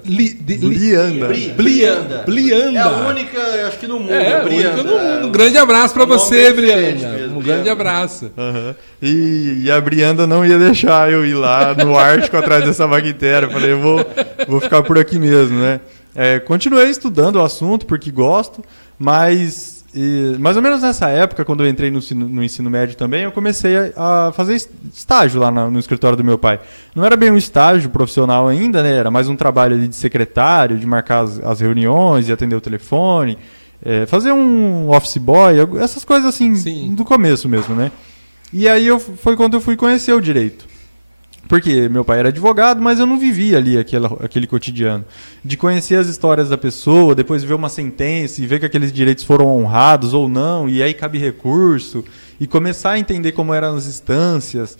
Blianda. É a única, eu acho que no mundo. É, Brianda. um grande abraço pra o nome você, é diferente Brianda. mesmo, Um Brianda. grande abraço. Uhum. E a Brianda não ia deixar eu ir lá no Ártico atrás dessa bactéria. Falei, eu vou ficar por aqui mesmo, né? Continuei estudando o assunto porque gosto, mas mais ou menos nessa época, quando eu entrei no ensino médio também, eu comecei a fazer estágio lá no escritório do meu pai. Não era bem um estágio profissional ainda, né? Era mais um trabalho ali de secretário, de marcar as reuniões, de atender o telefone, fazer um office boy, essas coisas assim, Sim. do começo mesmo, né? E aí foi quando eu fui conhecer o direito. Porque meu pai era advogado, mas eu não vivia ali aquele cotidiano. De conhecer as histórias da pessoa, depois ver uma sentença e ver que aqueles direitos foram honrados ou não, e aí cabe recurso, e começar a entender como eram as instâncias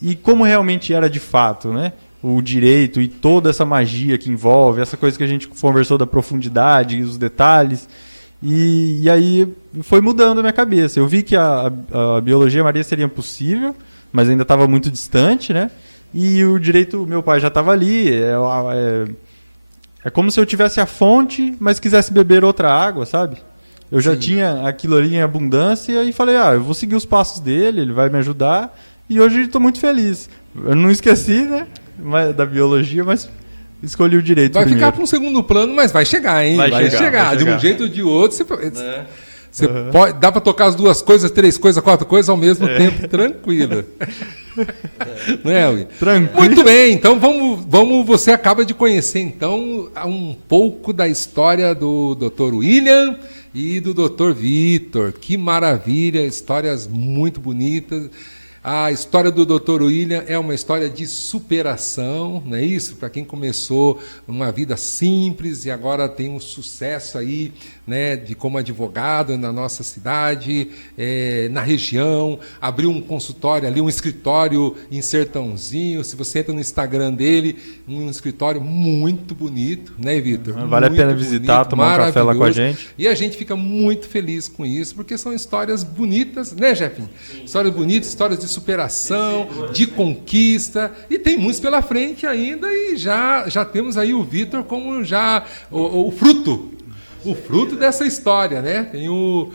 e como realmente era de fato, né? O direito e toda essa magia que envolve, essa coisa que a gente conversou da profundidade e os detalhes. E aí foi mudando a minha cabeça. Eu vi que a biologia marinha seria possível, mas ainda estava muito distante, né? E o direito, meu pai já estava ali. É como se eu tivesse a fonte, mas quisesse beber outra água, sabe? Eu já tinha aquilo ali em abundância e falei, eu vou seguir os passos dele, ele vai me ajudar. E hoje estou muito feliz. Eu não esqueci, né, da biologia, mas escolhi o direito Vai primeiro. ficar para um segundo plano, mas vai chegar, hein? Vai chegar. De um jeito ou de outro, você pode, dá para tocar as 2 coisas, 3 coisas, 4 coisas ao mesmo tempo, tranquilo. Não é, Will? Tranquilo. Muito bem, então vamos. Você acaba de conhecer então um pouco da história do Dr. William e do Dr. Vitor. Que maravilha, histórias muito bonitas. A história do Dr. William é uma história de superação, não é isso? Para quem começou uma vida simples e agora tem um sucesso aí, né, de como advogado na nossa cidade, na região, abriu um consultório ali, um escritório em Sertãozinho. Se você entra no Instagram dele, um escritório muito bonito, né, Vitor? Vale a pena visitar, tomar um café lá com a gente. E a gente fica muito feliz com isso, porque são histórias bonitas, né, Jefinho? Histórias bonitas, histórias de superação, de conquista, e tem muitos pela frente ainda, e já temos aí o Vitor como já o fruto dessa história, né? Tem o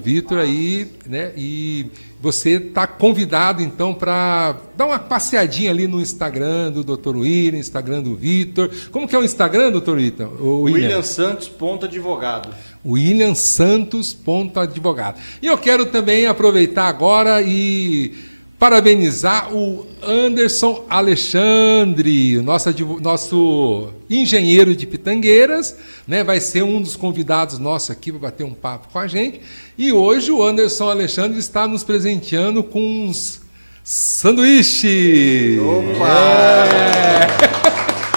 Vitor aí, né? E você está convidado então para dar uma passeadinha ali no Instagram do Dr. William, Instagram do Vitor. Como que é o Instagram, Dr. Vitor? William Santos, advogado. William Santos, advogado. E eu quero também aproveitar agora e parabenizar o Anderson Alexandre, nosso engenheiro de Pitangueiras, né? Vai ser um dos convidados nossos aqui para bater um papo com a gente. E hoje o Anderson Alexandre está nos presenteando com uns sanduíches. Opa!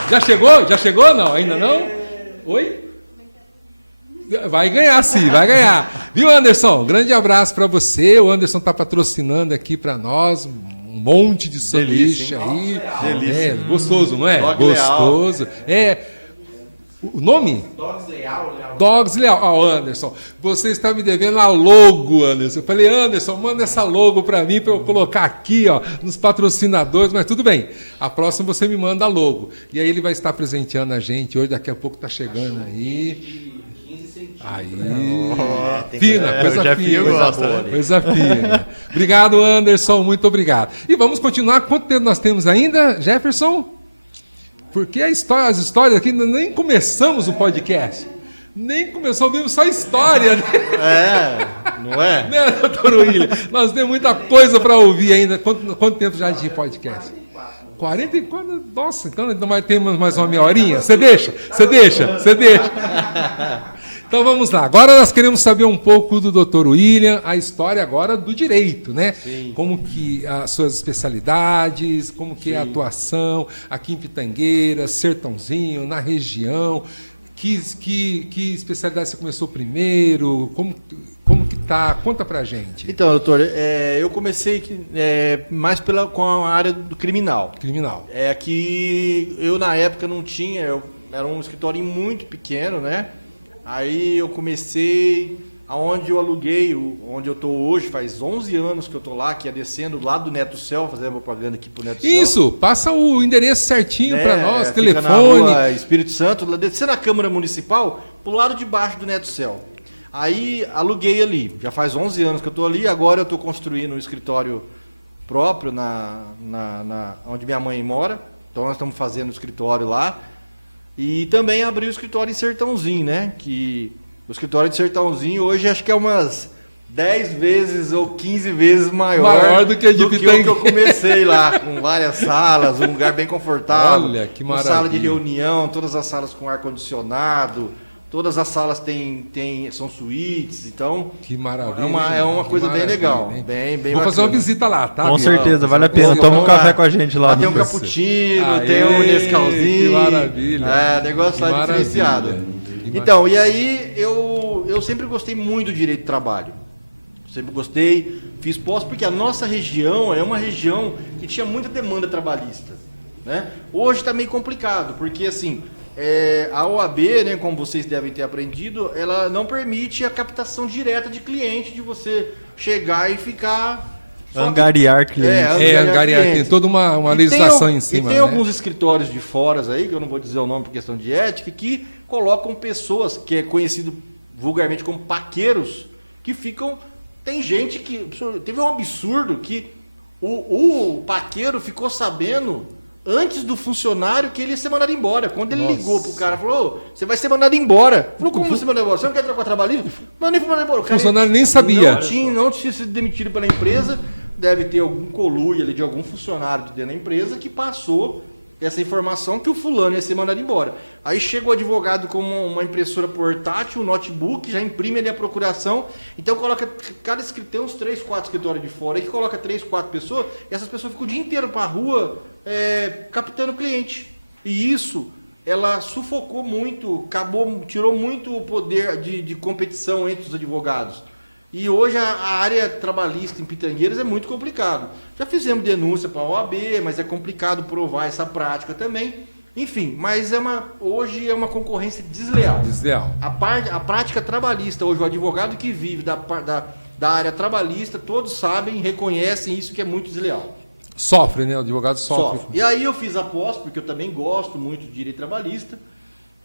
Já chegou? Já chegou? Não, ainda não? Oi? Vai ganhar, sim, vai ganhar. Viu, Anderson? Grande abraço para você. O Anderson está patrocinando aqui para nós um monte de sanduíche aí. Delícia. Gostoso, não é? Dog Gostoso. O nome? Dogs Leal. Anderson, você está me devendo a logo, Anderson. Eu falei, Anderson, manda essa logo para mim, para eu colocar aqui, ó, nos patrocinadores, mas tudo bem. A próxima você me manda a logo. E aí ele vai estar presenteando a gente. Hoje, daqui a pouco, está chegando aí. Aí, fina, coisa fina. Coisa fina. Obrigado, Anderson, muito obrigado. E vamos continuar. Quanto tempo nós temos ainda, Jefferson? Porque as histórias aqui, nem começamos o podcast. Nem começou, vimos só história. Né? Não é? Né, doutor William? Nós temos muita coisa para ouvir ainda. Quanto tempo já de podcast? 44? Nossa, então ainda temos mais uma meia horinha? Você deixa. Então vamos lá. Agora nós queremos saber um pouco do Dr. William, a história agora do direito, né? Sim. Como que as suas especialidades, como que é a atuação aqui em Pitangueiras, Sertãozinho, na região. Que especialidade você começou primeiro? Como que tá? Conta pra gente. Então, doutor, eu comecei mais com a área do criminal. Criminal. Que eu na época não tinha, era um escritório muito pequeno, né? Aí eu comecei aonde eu aluguei, onde eu tô hoje, faz 11 anos que eu tô lá, que é descendo lá do Neto Céu, fazendo propaganda aqui pro Neto Céu. Isso, passa o endereço certinho para nós, fica telefone. Na rua Espírito Santo, descendo a Câmara Municipal, pro lado de baixo do Neto Céu. Aí aluguei ali, já faz 11 anos que eu tô ali, agora eu tô construindo um escritório próprio onde minha mãe mora, então nós estamos fazendo o escritório lá. E também abri o escritório em Sertãozinho, né? Que o escritório de Sertãozinho hoje acho que é umas 10 vezes ou 15 vezes maior do que o que eu comecei lá, com várias salas, um lugar bem confortável. Olha, que maravilha. Sala de reunião, todas as salas com ar-condicionado, todas as salas são suítes, então... Que maravilha. É uma coisa bem legal, hein? bem Vou fazer uma visita lá, tá? Com certeza, vale a pena. Toma um café com a gente lá. Lá tem um cappuccino, tem um Nescauzinho. Que maravilha. Negócio lá diferenciado. Então, e aí eu sempre gostei muito do direito do trabalho. Sempre gostei, fiz pós, porque a nossa região é uma região que tinha muita demanda trabalhista, né? Hoje está meio complicado, porque assim, a OAB, né, como vocês devem ter aprendido, ela não permite a captação direta de cliente, de você chegar e ficar... Angariar clientes. Angariar, tem toda uma legislação em cima. E tem alguns escritórios de fora aí, que eu não vou dizer o nome por questão de ética, que colocam pessoas, que é conhecido vulgarmente como paqueiros, que ficam... Tem gente que... Teve um absurdo que o paqueiro ficou sabendo antes do funcionário que ele ia ser mandado embora. Quando ele ligou pro cara, falou, você vai ser mandado embora. Falou, como você mandado embora? Você não quer trocar trabalho? Mas nem foi mandado embora. O funcionário nem sabia. Não tinha sido demitido pela empresa. Deve ter algum conluio ali de algum funcionário de dentro da empresa que passou essa informação que o fulano ia ser mandado embora. Aí chega o advogado com uma impressora portátil, um notebook, já imprime ali a procuração. Então coloca, cada escritório, tem uns 3, 4 escritórios de fora aí que coloca 3, 4 pessoas, e essas pessoas ficam o dia inteiro pra rua captando cliente. E isso, ela sufocou muito, tirou muito o poder de competição entre os advogados. E hoje a área trabalhista em Pitangueiras é muito complicado. Já fizemos denúncia para a OAB, mas é complicado provar essa prática também. Enfim, mas hoje é uma concorrência desleal. A prática trabalhista, hoje o advogado que vive da área trabalhista, todos sabem, reconhecem isso que é muito desleal. Sofre, né? O advogado sofre. E aí eu fiz a pós, porque eu também gosto muito de direito trabalhista.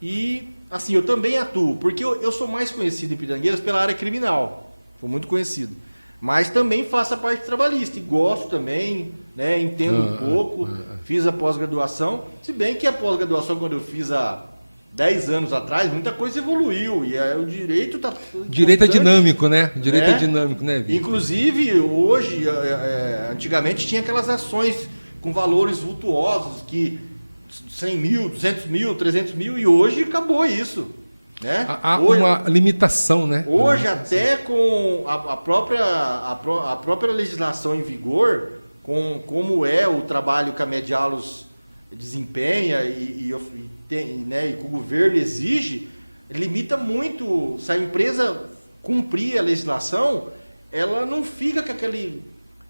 E assim, eu também atuo, porque eu sou mais conhecido em Pitangueiras pela área criminal. Foi muito conhecido. Mas também faço a parte trabalhista. E gosto também, né? Entendo um pouco. Fiz a pós-graduação. Se bem que a pós-graduação, quando eu fiz há 10 anos atrás, muita coisa evoluiu. E o direito está... Direito é dinâmico, né? Direito é dinâmico, né, Vitor? Inclusive, hoje, antigamente tinha aquelas ações com valores vultuosos, que 100 mil, 200 mil, 300 mil, e hoje acabou isso. Né? Há uma limitação, né? Hoje, até com a própria legislação em vigor, como é o trabalho que a Medialos desempenha e que o governo exige, limita muito. Se a empresa cumprir a legislação, ela não fica com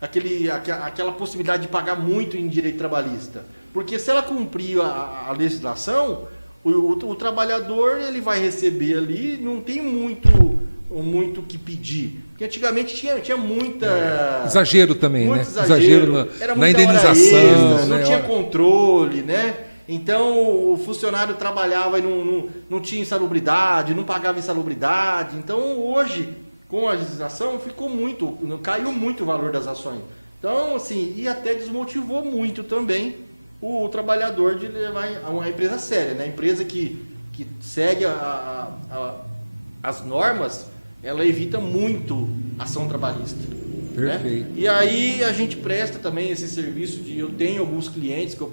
aquela possibilidade de pagar muito em direito trabalhista. Porque se ela cumprir a legislação... O trabalhador, ele vai receber ali, não tem muito que pedir. Porque antigamente tinha muita... Exagero também, muito né? Exagero Na indenização. Extra, não tinha controle, né? Então o funcionário trabalhava e não tinha insalubridade, não pagava insalubridade. Então hoje, com a legislação, caiu muito o valor das ações. Então, assim, e até desmotivou muito também o trabalhador de levar a uma empresa séria, né? A empresa que segue as normas, ela evita muito ação trabalhista. Perfeito. Né? E aí a gente presta também esse serviço eu tenho alguns clientes que eu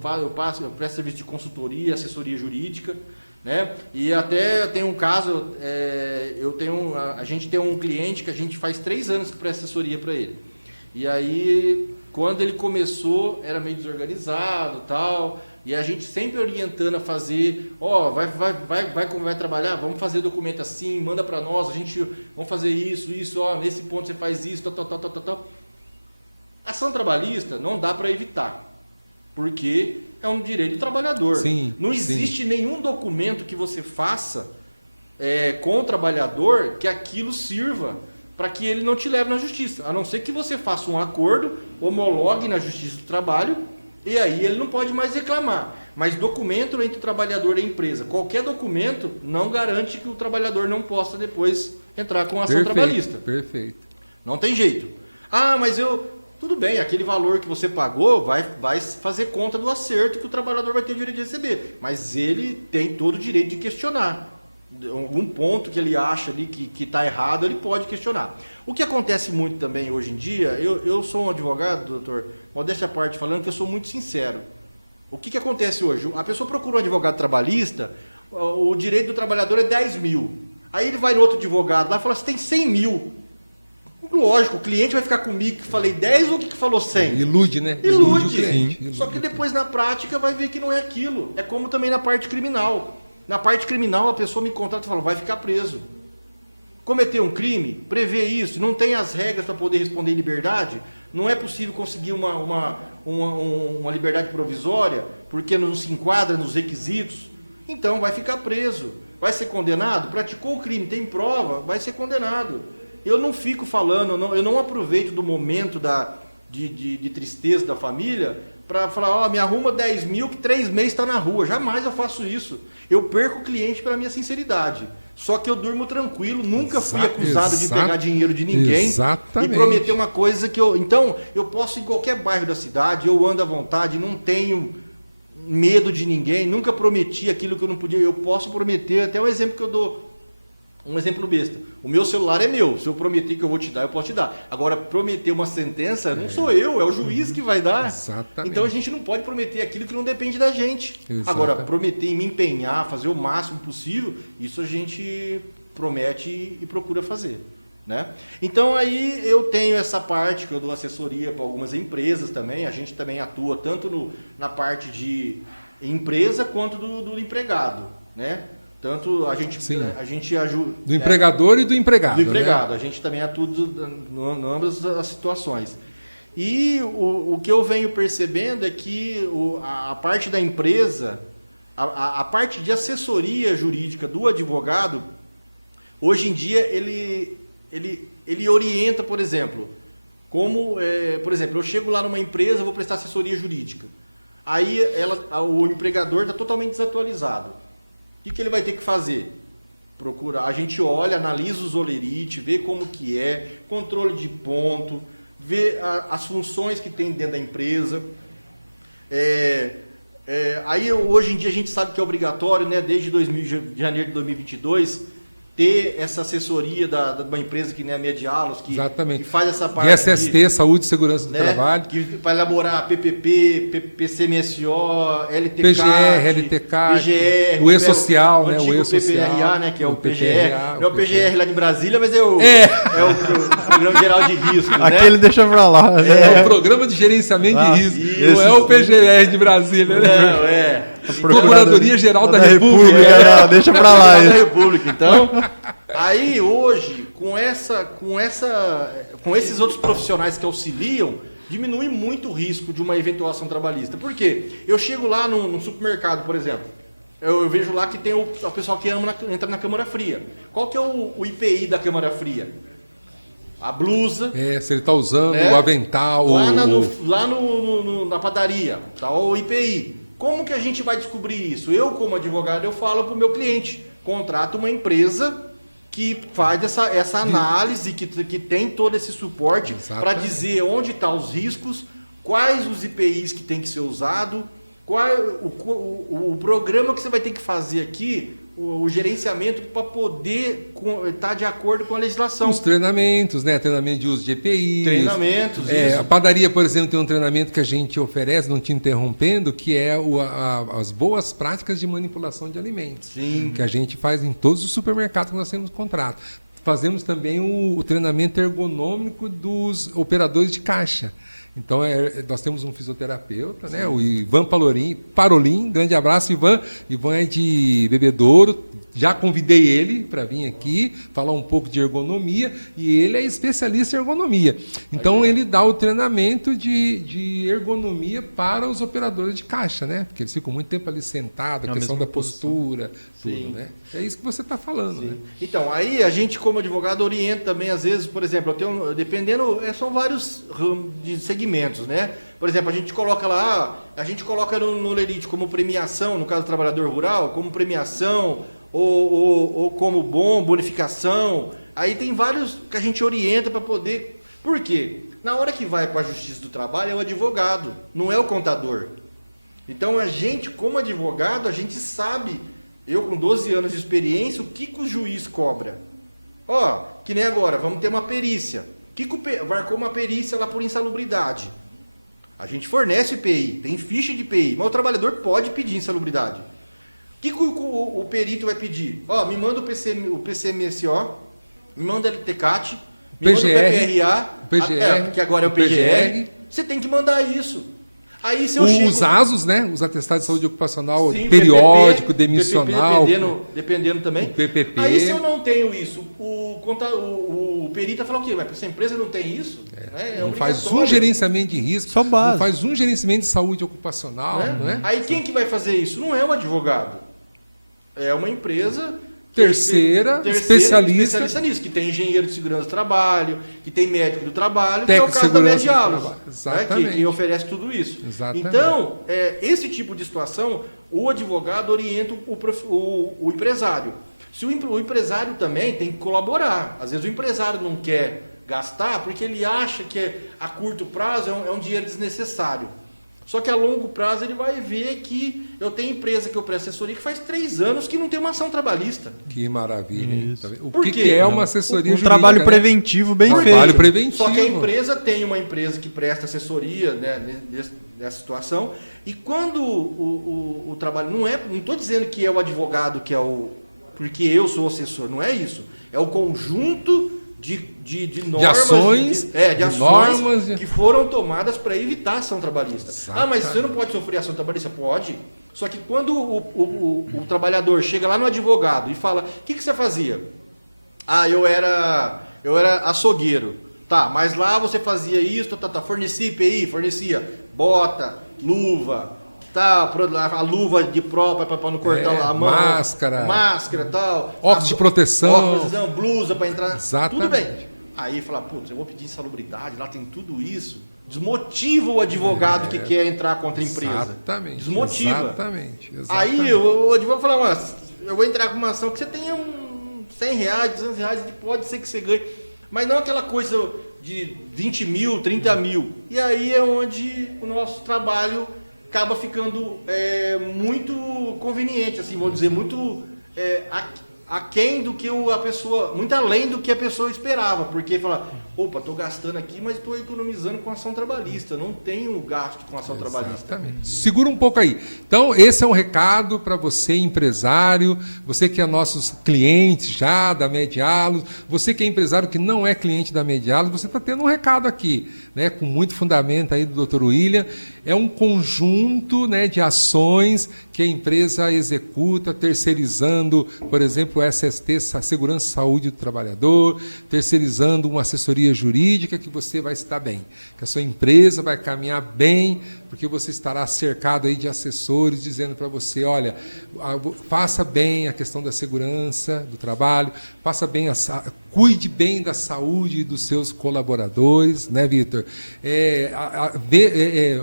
presto serviço de consultoria, assessoria jurídica, né? E até tem um caso, a gente tem um cliente que a gente faz 3 anos que presta assessoria para ele. E aí, quando ele começou era meio desorganizado, tal, e a gente sempre orientando a fazer, vai trabalhar, vamos fazer documento assim, manda para nós, vamos fazer isso, nesse ponto você faz isso, tal. Ação trabalhista não dá para evitar, porque é um direito do trabalhador. Sim, não existe nenhum documento que você faça com o trabalhador que aquilo sirva para que ele não te leve na justiça, a não ser que você faça um acordo, homologue na Justiça do Trabalho, e aí ele não pode mais reclamar. Mas documento entre o trabalhador e a empresa, qualquer documento não garante que o trabalhador não possa depois entrar com ação trabalhista. Perfeito. Não tem jeito. Mas tudo bem, aquele valor que você pagou vai fazer conta do acerto que o trabalhador vai ter o direito de receber, mas ele tem todo o direito de questionar. Algum ponto que ele acha ali que está errado, ele pode questionar. O que acontece muito também hoje em dia, eu sou um advogado, doutor, modéstia à parte falando, que eu sou muito sincero. O que acontece hoje? A pessoa procura um advogado trabalhista, o direito do trabalhador é 10 mil. Aí ele vai no outro advogado lá e fala, você tem 100 mil. Lógico, o cliente vai ficar comigo que falei 10 ou que falou 100? Ilude, né? Ilude o cliente. Só que depois na prática vai ver que não é aquilo. É como também na parte criminal. Na parte criminal, a pessoa me contrata e fala, vai ficar preso. Cometeu um crime, prevê isso, não tem as regras para poder responder em liberdade, não é possível conseguir uma liberdade provisória, porque não se enquadra nos requisitos, então vai ficar preso. Vai ser condenado? Praticou o crime, tem prova, vai ser condenado. Eu não fico falando, eu não aproveito do momento de tristeza da família para falar, me arruma 10 mil que 3 meses está na rua. Jamais eu faço isso. Eu perco o cliente pela minha sinceridade. Só que eu durmo tranquilo, nunca fui acusado de pegar dinheiro de ninguém e prometer uma coisa que Então, eu posso ir em qualquer bairro da cidade, eu ando à vontade, não tenho medo de ninguém, nunca prometi aquilo que eu não podia. Eu posso prometer, até um exemplo que eu dou. Um exemplo besta. O meu celular é meu. Se eu prometer que eu vou te dar, eu posso te dar. Agora, prometer uma sentença, não sou eu, é o juiz que vai dar. Exatamente. Então a gente não pode prometer aquilo que não depende da gente. Exatamente. Agora, prometer em me empenhar, fazer o máximo possível, isso a gente promete e procura fazer. Né? Então aí eu tenho essa parte que eu dou assessoria para algumas empresas também. A gente também atua tanto na parte de empresa quanto do empregado, né? Tanto a gente ajuda... Do empregador e do empregado. Do empregado. Né? A gente também atua em ambas as situações. E o que eu venho percebendo é que a parte da empresa, a parte de assessoria jurídica do advogado, hoje em dia ele orienta, por exemplo, por exemplo, eu chego lá numa empresa, vou prestar assessoria jurídica. Aí o empregador está totalmente desatualizado. O que ele vai ter que fazer? A gente olha, analisa os holerite, vê como que é, controle de ponto, vê as funções que tem dentro da empresa. Aí hoje em dia a gente sabe que é obrigatório, né, desde janeiro de 2022, ter essa assessoria de uma empresa que nem a Medialos, que faz essa parte. SST, Saúde e Segurança do Trabalho. Para elaborar PPP, PCMSO, LTCAT, PGR, o E-Social, né? O E-Social. PPRA, né? Que é o PGR. Não é o PGR lá de Brasília, mas é o Programa Geral de Risco. Aquele deixa pra lá. É o Programa de Gerenciamento de Risco. Não é o PGR de Brasília, né? Não, é. Procuradoria Geral da República. Deixa pra lá. Da República, então. Aí hoje, com esses outros profissionais que auxiliam, diminui muito o risco de uma eventual ação trabalhista. Por quê? Eu chego lá no supermercado, por exemplo, eu vejo lá que tem o pessoal que entra na câmara fria. Qual que é o IPI da câmara fria? A blusa. Se ele está usando o avental. Lá na padaria, tá o IPI. Como que a gente vai descobrir isso? Eu, como advogado, eu falo para o meu cliente, contrata uma empresa que faz essa análise, que tem todo esse suporte para dizer onde estão os riscos, quais os IPIs que tem que ser usado, qual o programa que você vai ter que fazer aqui, o gerenciamento para poder estar de acordo com a legislação. Os treinamentos, né? Treinamento de uso de EPIs. Treinamentos, isso. A padaria, por exemplo, tem um treinamento que a gente oferece, não te interrompendo, que é as boas práticas de manipulação de alimentos. Sim. Que a gente faz em todos os supermercados que nós temos contrato. Fazemos também o treinamento ergonômico dos operadores de caixa, Então, nós temos um fisioterapeuta, né? O Ivan Parolin, grande abraço, Ivan. Ivan é de Bebedouro, já convidei ele para vir aqui falar um pouco de ergonomia, e ele é especialista em ergonomia. Então, ele dá o treinamento de ergonomia para os operadores de caixa, né? Porque eles ficam muito tempo ali sentados, a questão da postura, tudo, né? É isso que você está falando, né? Então, aí a gente, como advogado, orienta também, às vezes, por exemplo, dependendo, são vários ramos de segmentos, né? Por exemplo, a gente coloca lá, no Lerite como premiação, no caso do trabalhador rural, como premiação, ou como bonificação. Aí tem vários que a gente orienta para poder... Por quê? Na hora que vai para a Justiça do Trabalho é o advogado, não é o contador. Então a gente, como advogado, a gente sabe, eu com 12 anos de experiência, o que o juiz cobra. Que nem agora, vamos ter uma perícia. Marcou uma perícia lá por insalubridade. A gente fornece IPI, tem ficha de IPI, mas o trabalhador pode pedir insalubridade. O que o perito vai pedir? Me manda o PCMSO, me manda o LTCAT, me manda o PPRA, que agora é o PGR. Você tem que mandar isso. Aí se eu os ASOS, né? Os atestados de saúde ocupacional, sim, periódico, PPP, demissional. Dependendo também. PPP. Aí se eu não tenho isso, o perito fala o quê? Mas essa empresa não tem isso? Não faz um gerenciamento de risco, só base. Não faz um gerenciamento de saúde ocupacional. Não é? Aí quem que vai fazer isso? Não é um advogado. É uma empresa... Terceira especialista nisso, que tem engenheiro de segurança do trabalho, que tem médico do trabalho, que é o caso da Medialos, que oferece tudo isso. Exatamente. Então, esse tipo de situação, o advogado orienta o empresário. Se o empresário também tem que colaborar. Às vezes o empresário não quer gastar porque ele acha que a curto prazo é um dinheiro desnecessário. Só que a longo prazo ele vai ver que eu tenho empresa que eu presto assessoria que faz 3 anos que não tem uma ação trabalhista. Que maravilha. O Por que é uma assessoria jurídica? Trabalho preventivo bem feito. Trabalho preventivo. Só que a empresa tem uma empresa que presta assessoria, né, nessa situação. E quando o trabalho não estou dizendo que é o advogado que é porque eu sou assessor, não é isso. É o conjunto de normas, de ações que foram tomadas para evitar a ação trabalhista. Mas você não pode sofrer ação trabalhista? Pode. Só que quando o trabalhador chega lá no advogado e fala, o que você fazia? Eu era açougueiro. Tá, mas lá você fazia isso, fornecia IPI, fornecia bota, luva, a luva de própria para não cortar a mão, máscara, tal, óculos de proteção, blusa para entrar, exatamente. Tudo bem. Aí fala, putz, eu vou pedir insalubridade, lá tem tudo isso. Desmotiva o advogado que quer entrar contra a empresa. Exatamente. Desmotiva. Exatamente. Aí o advogado fala, mas eu vou entrar com uma ação que você tenha R$100, R$200, pode ser que você ganhe, mas não aquela coisa de 20 mil, 30 mil. E aí é onde o nosso trabalho acaba ficando muito conveniente, assim, vamos dizer, muito aquém do que a pessoa, muito além do que a pessoa esperava, porque fala, opa, estou gastando aqui, mas estou economizando com ação trabalhista, não tenho gasto com ação trabalhista. Segura um pouco aí. Então, esse é um recado para você, empresário, você que é nossos clientes já da Medialos, você que é empresário que não é cliente da Medialos, você está tendo um recado aqui, né, com muito fundamento aí do Dr. William. É um conjunto, né, de ações que a empresa executa, terceirizando, por exemplo, o SST, a Segurança e Saúde do Trabalhador, terceirizando uma assessoria jurídica que você vai estar bem, que a sua empresa vai caminhar bem, porque você estará cercado aí de assessores dizendo para você, olha, faça bem a questão da segurança do trabalho, cuide bem da saúde dos seus colaboradores, né, Vitor?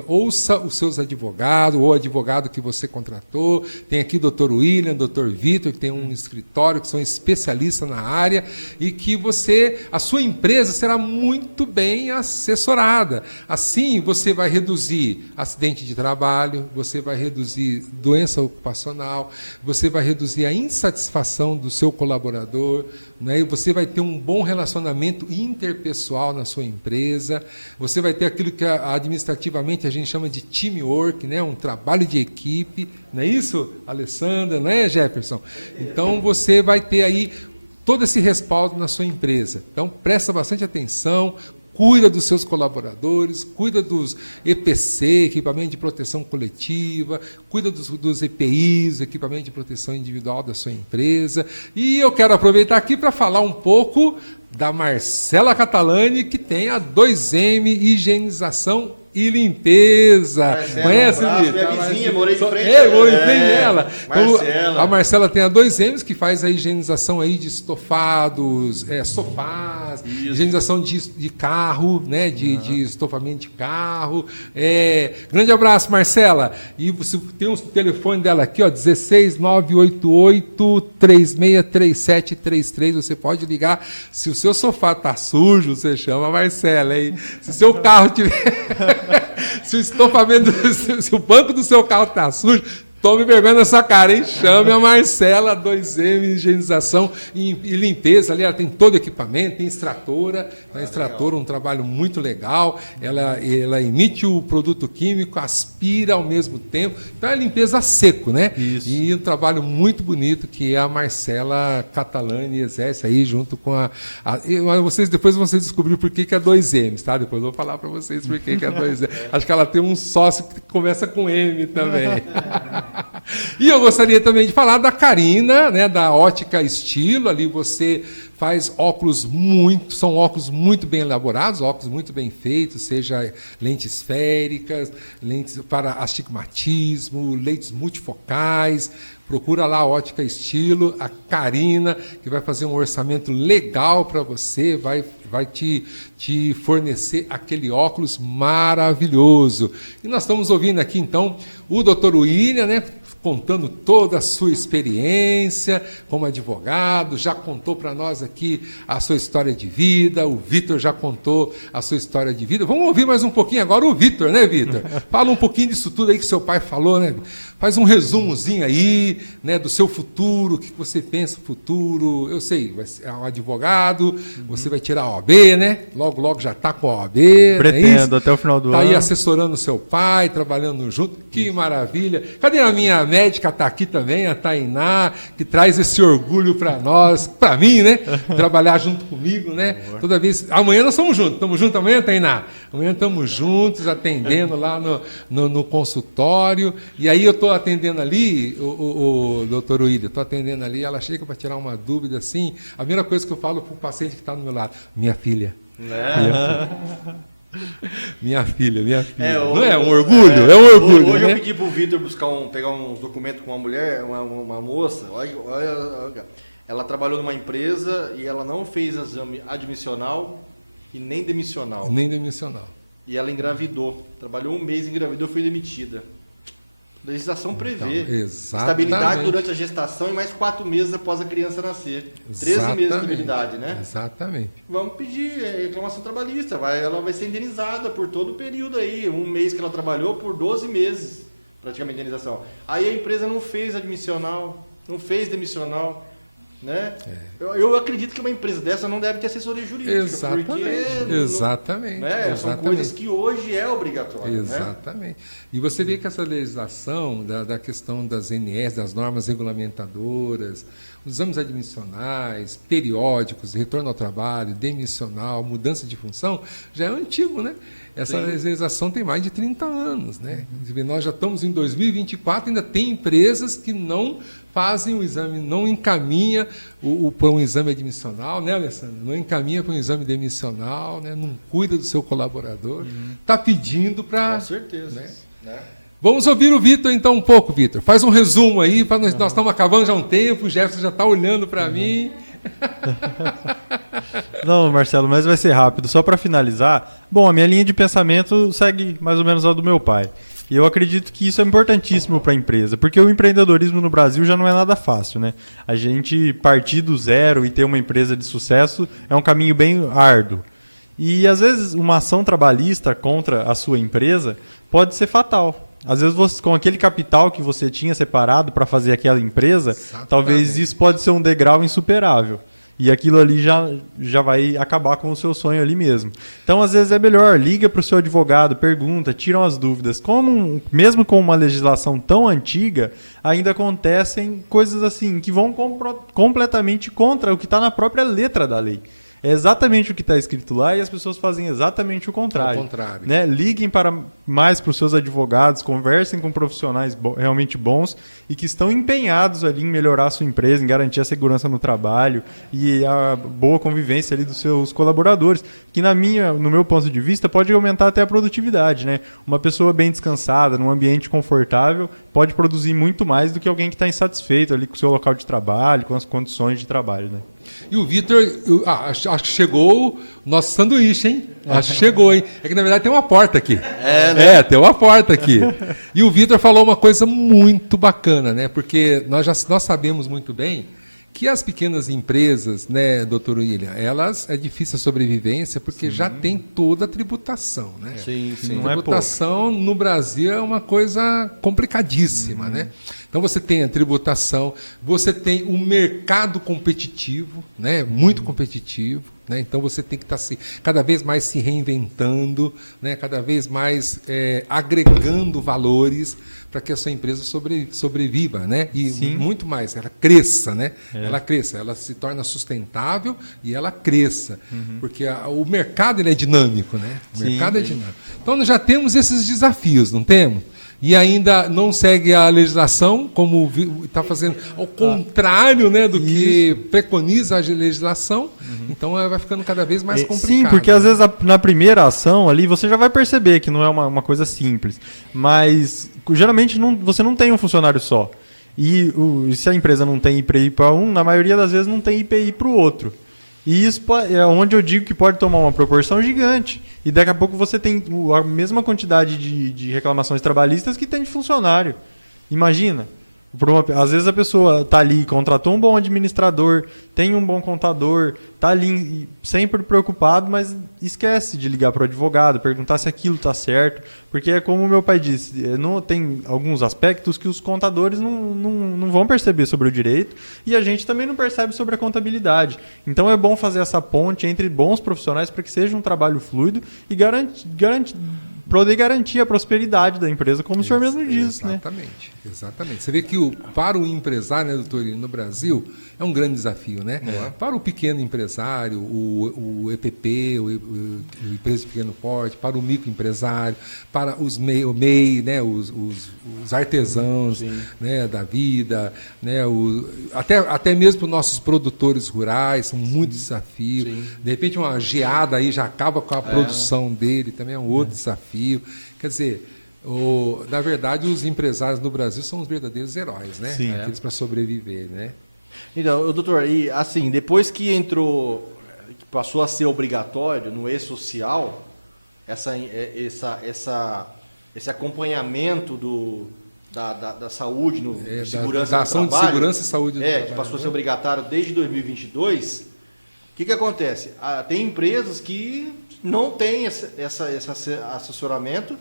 Ouça os seus advogados, ou o advogado que você contratou. Tem aqui o Dr. William, o Dr. Vitor, que tem um escritório, que são especialistas na área, e que a sua empresa será muito bem assessorada. Assim, você vai reduzir acidente de trabalho, você vai reduzir doença ocupacional, você vai reduzir a insatisfação do seu colaborador, né? Você vai ter um bom relacionamento interpessoal na sua empresa, você vai ter aquilo que administrativamente a gente chama de teamwork, né? Um trabalho de equipe, não é isso, Alessandra, não é, Jefferson? Então você vai ter aí todo esse respaldo na sua empresa. Então presta bastante atenção, cuida dos seus colaboradores, cuida dos EPC, equipamento de proteção coletiva, cuida dos EPIs, equipamento de proteção individual da sua empresa. E eu quero aproveitar aqui para falar um pouco da Marcela Catalani, que tem a 2M Higienização e Limpeza. Marcela, Conhece, um abraço, Vitor? minha vizinha, morei de frente. Morei em frente dela. Então, Marcela. a Marcela tem a 2Ms, que faz a higienização aí de estofados, sofás, higienização de carro, né? De estofamento de carro. Grande abraço, Marcela. E você tem um telefone dela aqui, ó, 16988-363733. Você pode ligar. Se o seu sofá tá sujo, você chama a Marcela, hein? Se o seu carro tiver... se o estofamento, se o banco do seu carro está sujo, tome vergonha nessa cara, hein? Chame a Marcela, 2M, higienização e limpeza. Ali ela tem todo o equipamento, tem extratora. A extratora, um trabalho muito legal. Ela emite o produto químico, aspira ao mesmo tempo. Então é limpeza a seco, né? Isso. E um trabalho muito bonito que a Marcela Catalani exerce aí junto com depois vocês descobriram por que é 2M, tá? Depois eu vou falar para vocês por que é 2M. Acho que ela tem um sócio que começa com M também. E eu gostaria também de falar da Karina, né, da Ótica Estilo. Ali você faz são óculos muito bem elaborados, óculos muito bem feitos, seja lentes esféricas, lentes para astigmatismo, lentes multifocais. Procura lá a Ótica Estilo, a Karina, que vai fazer um orçamento legal para você, vai te fornecer aquele óculos maravilhoso. E nós estamos ouvindo aqui, então, o Dr. William, né, contando toda a sua experiência como advogado, já contou para nós aqui a sua história de vida, o Vitor já contou a sua história de vida. Vamos ouvir mais um pouquinho agora o Vitor, né, Vitor? Fala um pouquinho disso tudo aí que seu pai falou, né? Faz um resumozinho aí, né, do seu futuro, o que você pensa no futuro. Eu sei, vai ser um advogado, você vai tirar a OAB, né? Logo, logo já está com a OAB. Pretendo, até o final do ano. Está aí assessorando o seu pai, trabalhando junto. Que maravilha. Cadê a minha médica? Está aqui também, a Tainá, que traz esse orgulho para nós, para mim, né? Trabalhar junto comigo, né? Toda vez. Amanhã nós estamos juntos. Estamos juntos amanhã, Tainá? Amanhã estamos juntos, atendendo lá no consultório. E aí eu estou atendendo ali, o doutor William, estou atendendo ali, ela chega para tirar uma dúvida assim. A primeira coisa que eu falo para o paciente que está do meu lado: minha filha. Minha filha. Não é um orgulho? É um orgulho. Hoje né? eu pedi pro Vitor pegar uns documentos com uma mulher, uma moça. Olha, ela trabalhou numa empresa e ela não fez exame admissional e nem demissional. Nem demissional. E ela engravidou. Trabalhou um mês, engravidou, foi demitida. A legislação prevê estabilidade durante a gestação e mais 4 meses após a criança nascer. 13 meses de estabilidade, né? Exatamente. Vamos pedir reclamação trabalhista. Ela vai ser indenizada por todo o período aí. Um mês que ela trabalhou por 12 meses, praticamente, indenização. Aí a empresa não fez admissional, não fez demissional. Né? Eu acredito que uma empresa dessa não deve ter assessoria jurídica. Exatamente. São coisas que hoje é obrigatório. Exatamente. Né? E você vê que essa legislação da questão das NS, das normas regulamentadoras, os exames admissionais, periódicos, retorno ao trabalho, demissional, mudança de função, já é antigo, né? Essa legislação tem mais de 30 anos, né? Nós já estamos em 2024, ainda tem empresas que não fazem o exame, não encaminha para um exame admissional, né, Alessandra? Não encaminha para um exame demissional, né? Não cuida do seu colaborador, está pedindo para... Com certeza. Né? Vamos ouvir o Vitor então um pouco, Vitor. Faz um resumo aí, nós estamos acabando já há um tempo, o Jefferson já está olhando para mim. Não, Marcelo, mas vai ser rápido. Só para finalizar, bom, a minha linha de pensamento segue mais ou menos a do meu pai. E eu acredito que isso é importantíssimo para a empresa, porque o empreendedorismo no Brasil já não é nada fácil, né? A gente partir do zero e ter uma empresa de sucesso é um caminho bem árduo. E às vezes uma ação trabalhista contra a sua empresa pode ser fatal. Às vezes você, com aquele capital que você tinha separado para fazer aquela empresa, talvez isso pode ser um degrau insuperável. E aquilo ali já vai acabar com o seu sonho ali mesmo. Então, às vezes é melhor, liga para o seu advogado, pergunta, tiram as dúvidas. Mesmo com uma legislação tão antiga, ainda acontecem coisas assim que vão completamente contra o que está na própria letra da lei. É exatamente o que está escrito lá e as pessoas fazem exatamente o contrário. Ao contrário. Né? Liguem mais para os seus advogados, conversem com profissionais realmente bons e que estão empenhados ali em melhorar a sua empresa, em garantir a segurança no trabalho e a boa convivência ali dos seus colaboradores, que no meu ponto de vista pode aumentar até a produtividade. Né? Uma pessoa bem descansada, num ambiente confortável, pode produzir muito mais do que alguém que está insatisfeito ali com o seu local de trabalho, com as condições de trabalho. Né? E o Vitor, acho que chegou o nosso sanduíche, hein? Acho que chegou, hein? É que na verdade tem uma porta aqui. Tem uma porta aqui. E o Vitor falou uma coisa muito bacana, né? Porque nós sabemos muito bem que as pequenas empresas, né, doutor William, elas é difícil a sobrevivência porque já tem toda a tributação, né? Sim. A tributação no Brasil é uma coisa complicadíssima, né? Então você tem a tributação, você tem o mercado competitivo, né? Muito competitivo, né? Então você tem que estar cada vez mais se reinventando, né? Cada vez mais agregando valores para que a sua empresa sobreviva, né? E muito mais, ela cresça, né? Ela cresça, ela se torna sustentável e ela cresça, porque o mercado ele é dinâmico, né? O mercado é dinâmico. Então nós já temos esses desafios, não temos? E ainda não segue a legislação, como está fazendo, ao contrário, né, do que preconiza a legislação. Então vai ficando cada vez mais complicado. Sim, porque às vezes na primeira ação ali você já vai perceber que não é uma coisa simples. Mas geralmente você não tem um funcionário só. E se a empresa não tem IPI para um, na maioria das vezes não tem IPI para o outro. E isso é onde eu digo que pode tomar uma proporção gigante. E daqui a pouco você tem a mesma quantidade de reclamações trabalhistas que tem de funcionário. Imagina. Às vezes a pessoa está ali, contratou um bom administrador, tem um bom contador, está ali sempre preocupado, mas esquece de ligar para o advogado, perguntar se aquilo está certo. Porque é como o meu pai disse, tem alguns aspectos que os contadores não vão perceber sobre o direito e a gente também não percebe sobre a contabilidade. Então é bom fazer essa ponte entre bons profissionais para que seja um trabalho fluido e poder garantir a prosperidade da empresa, como o senhor mesmo disse. Exatamente. Você vê que para o empresário, né, doutor, no Brasil, é um grande desafio, né? Para o pequeno empresário, o EPP, o empresa de pequeno porte, para o microempresário, para os MEI, né, os artesãos, né, da vida, né, até mesmo para os nossos produtores rurais, são muitos desafios. De repente uma geada aí já acaba com a produção dele, também é um outro desafio. Quer dizer, na verdade, os empresários no Brasil são os verdadeiros heróis, né? Aqueles para sobreviver, né? Então, doutor, e assim, depois que passou a ser obrigatório no e-social, esse acompanhamento da saúde, segurança da ação do trabalho, de segurança e saúde do trabalho, que passou a ser obrigatório desde 2022, o que acontece? Tem empresas que não têm esse assessoramento,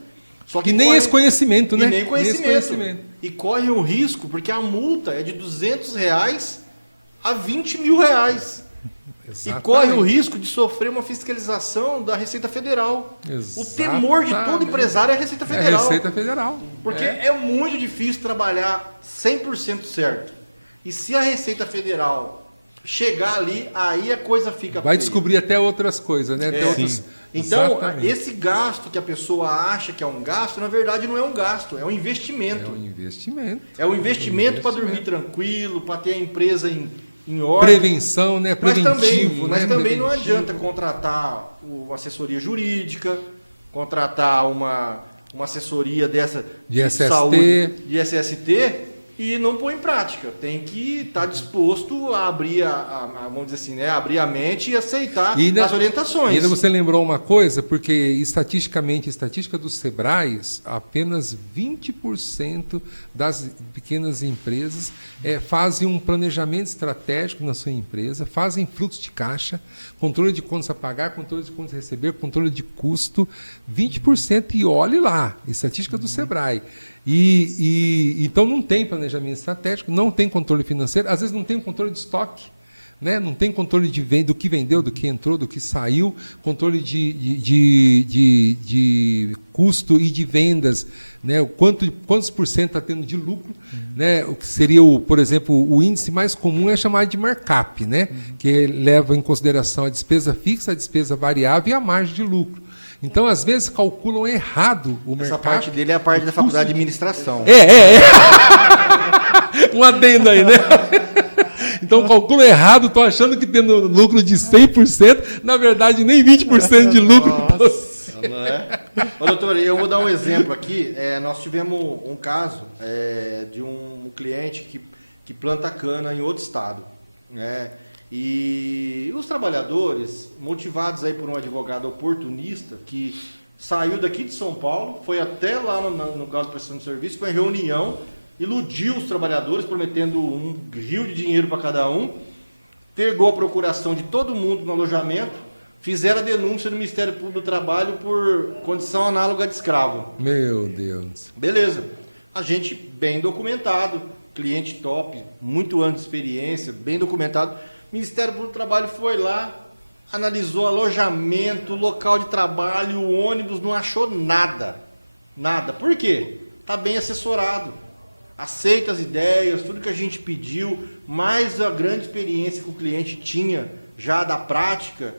só que nem esse conhecimento, né? E nem conhecimento. E corre um risco, porque a multa é de R$200 a R$20 mil. Exatamente. E corre o risco de sofrer uma fiscalização da Receita Federal. Exatamente. O temor de todo empresário é a Receita Federal. É a Receita Federal. Porque é muito difícil trabalhar 100% certo. E se a Receita Federal chegar ali, aí a coisa fica vai feia. Descobrir até outras coisas, né? Então, exatamente. Esse gasto que a pessoa acha que é um gasto, na verdade não é um gasto, é um investimento. É um investimento para dormir tranquilo, para ter a empresa em ordem. Prevenção, né? Preventivo, mas também não adianta contratar uma assessoria jurídica, contratar uma assessoria dessa de saúde, de SST, e não pôr em prática. Tem que estar disposto a abrir vamos dizer assim, né? Abrir a mente e aceitar as orientações. E ainda você lembrou uma coisa, porque estatisticamente, a estatística dos Sebrais, apenas 20% das pequenas empresas fazem um planejamento estratégico na sua empresa, fazem fluxo de caixa, controle de contas a pagar, controle de contas a receber, controle de custo, 20%, e olhe lá, estatística do Sebrae. Então não tem planejamento estratégico, não tem controle financeiro, às vezes não tem controle de estoque. né? Não tem controle do que vendeu, do que entrou, do que saiu, controle de custo e de vendas, né? Quantos por cento está tendo de lucro, né? O que seria, por exemplo, o índice mais comum é chamado de markup, né? Que leva em consideração a despesa fixa, a despesa variável e a margem de lucro. Então, às vezes, calculam errado o mercado. Essa parte dele é a parte da faculdade de administração. Um adendo aí, né? Então, calculo errado, estou achando que tendo lucro de 100%, na verdade, nem 20% de lucro. Nossa, não é? Ô, doutor, eu vou dar um exemplo aqui. Nós tivemos um caso de um cliente que planta cana em outro estado, né? E os trabalhadores, motivados aí por um advogado oportunista, que saiu daqui de São Paulo, foi até lá no caso de prestação de serviço, foi em reunião, iludiu os trabalhadores, prometendo um rio de dinheiro para cada um, pegou a procuração de todo mundo no alojamento, fizeram a denúncia no Ministério Público do Trabalho por condição análoga de escravo. Meu Deus. Beleza. A gente bem documentado, cliente top, muito anos de experiência, bem documentado. O Ministério Público do Trabalho foi lá, analisou alojamento, local de trabalho, o ônibus, não achou nada. Nada. Por quê? Está bem assessorado. Aceita as ideias, tudo que a gente pediu, mais a grande experiência que o cliente tinha já da prática,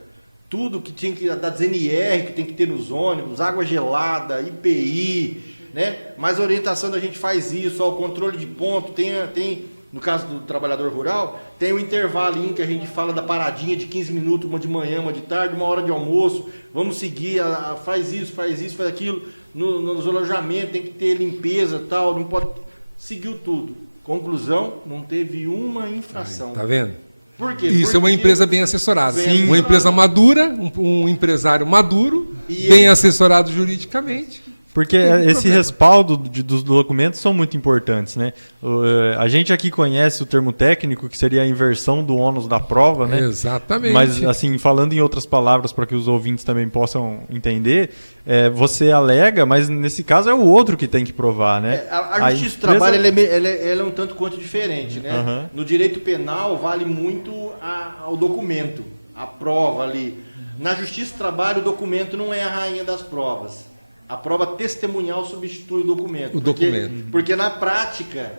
tudo que tinha que da ZNR que tem que ter nos ônibus, água gelada, IPI, né? Mais orientação da gente faz isso, ó, o controle de ponto, tem no caso do trabalhador rural, tem um intervalinho que a gente fala da paradinha de 15 minutos, uma de manhã, uma de tarde, uma hora de almoço, vamos seguir, faz isso, faz aquilo, nos alojamentos tem que ter limpeza e tal, não pode... Seguiu tudo. Conclusão, não teve uma infração. Tá vendo? Por quê? Isso é uma empresa bem assessorada. Sim. Uma empresa madura, um empresário maduro, E bem assessorado juridicamente. Porque esse respaldo dos documentos são muito importantes, né? A gente aqui conhece o termo técnico, que seria a inversão do ônus da prova, né? Exatamente. Mas, assim, falando em outras palavras para que os ouvintes também possam entender, você alega, mas nesse caso é o outro que tem que provar, né? A Justiça do Trabalho ela é um tanto quanto diferente, né? Uhum. No direito penal vale muito o documento, a prova ali. Na Justiça do Trabalho o documento não é a rainha das provas. A prova testemunhal substitui o documento. Porque na prática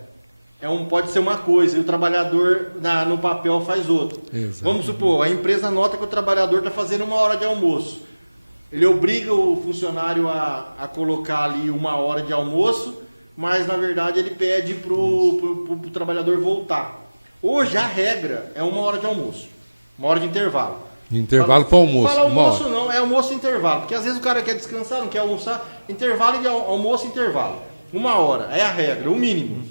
pode ser uma coisa e o trabalhador no papel faz outra. Exato. Vamos supor, a empresa nota que o trabalhador está fazendo 1 hora de almoço. Ele obriga o funcionário a colocar ali 1 hora de almoço, mas na verdade ele pede para o trabalhador voltar. Hoje a regra é 1 hora de almoço, 1 hora de intervalo. De intervalo para almoço. Fala almoço não, é almoço e intervalo. Porque às vezes o cara quer descansar, não quer almoçar. Intervalo de almoço e intervalo. 1 hora, é a regra, o mínimo.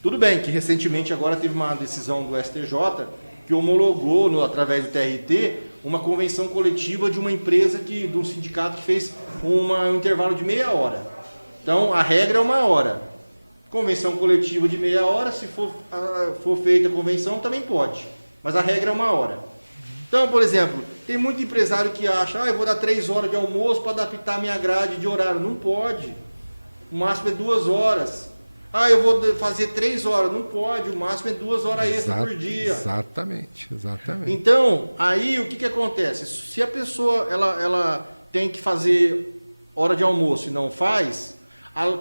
Tudo bem que recentemente agora teve uma decisão do STJ que homologou, através do TRT, uma convenção coletiva de uma empresa, de um sindicato que fez um intervalo de meia hora. Então a regra é 1 hora. Convenção coletiva de meia hora, se for feita a convenção, também pode. Mas a regra é 1 hora. Então, por exemplo, tem muito empresário que acha, eu vou dar 3 horas de almoço para adaptar a minha grade de horário. Não pode. O máximo é 2 horas. Eu vou fazer 3 horas. Não pode. O máximo é 2 horas extra por dia. Exatamente. Então, aí o que acontece? Se a pessoa ela tem que fazer hora de almoço e não faz,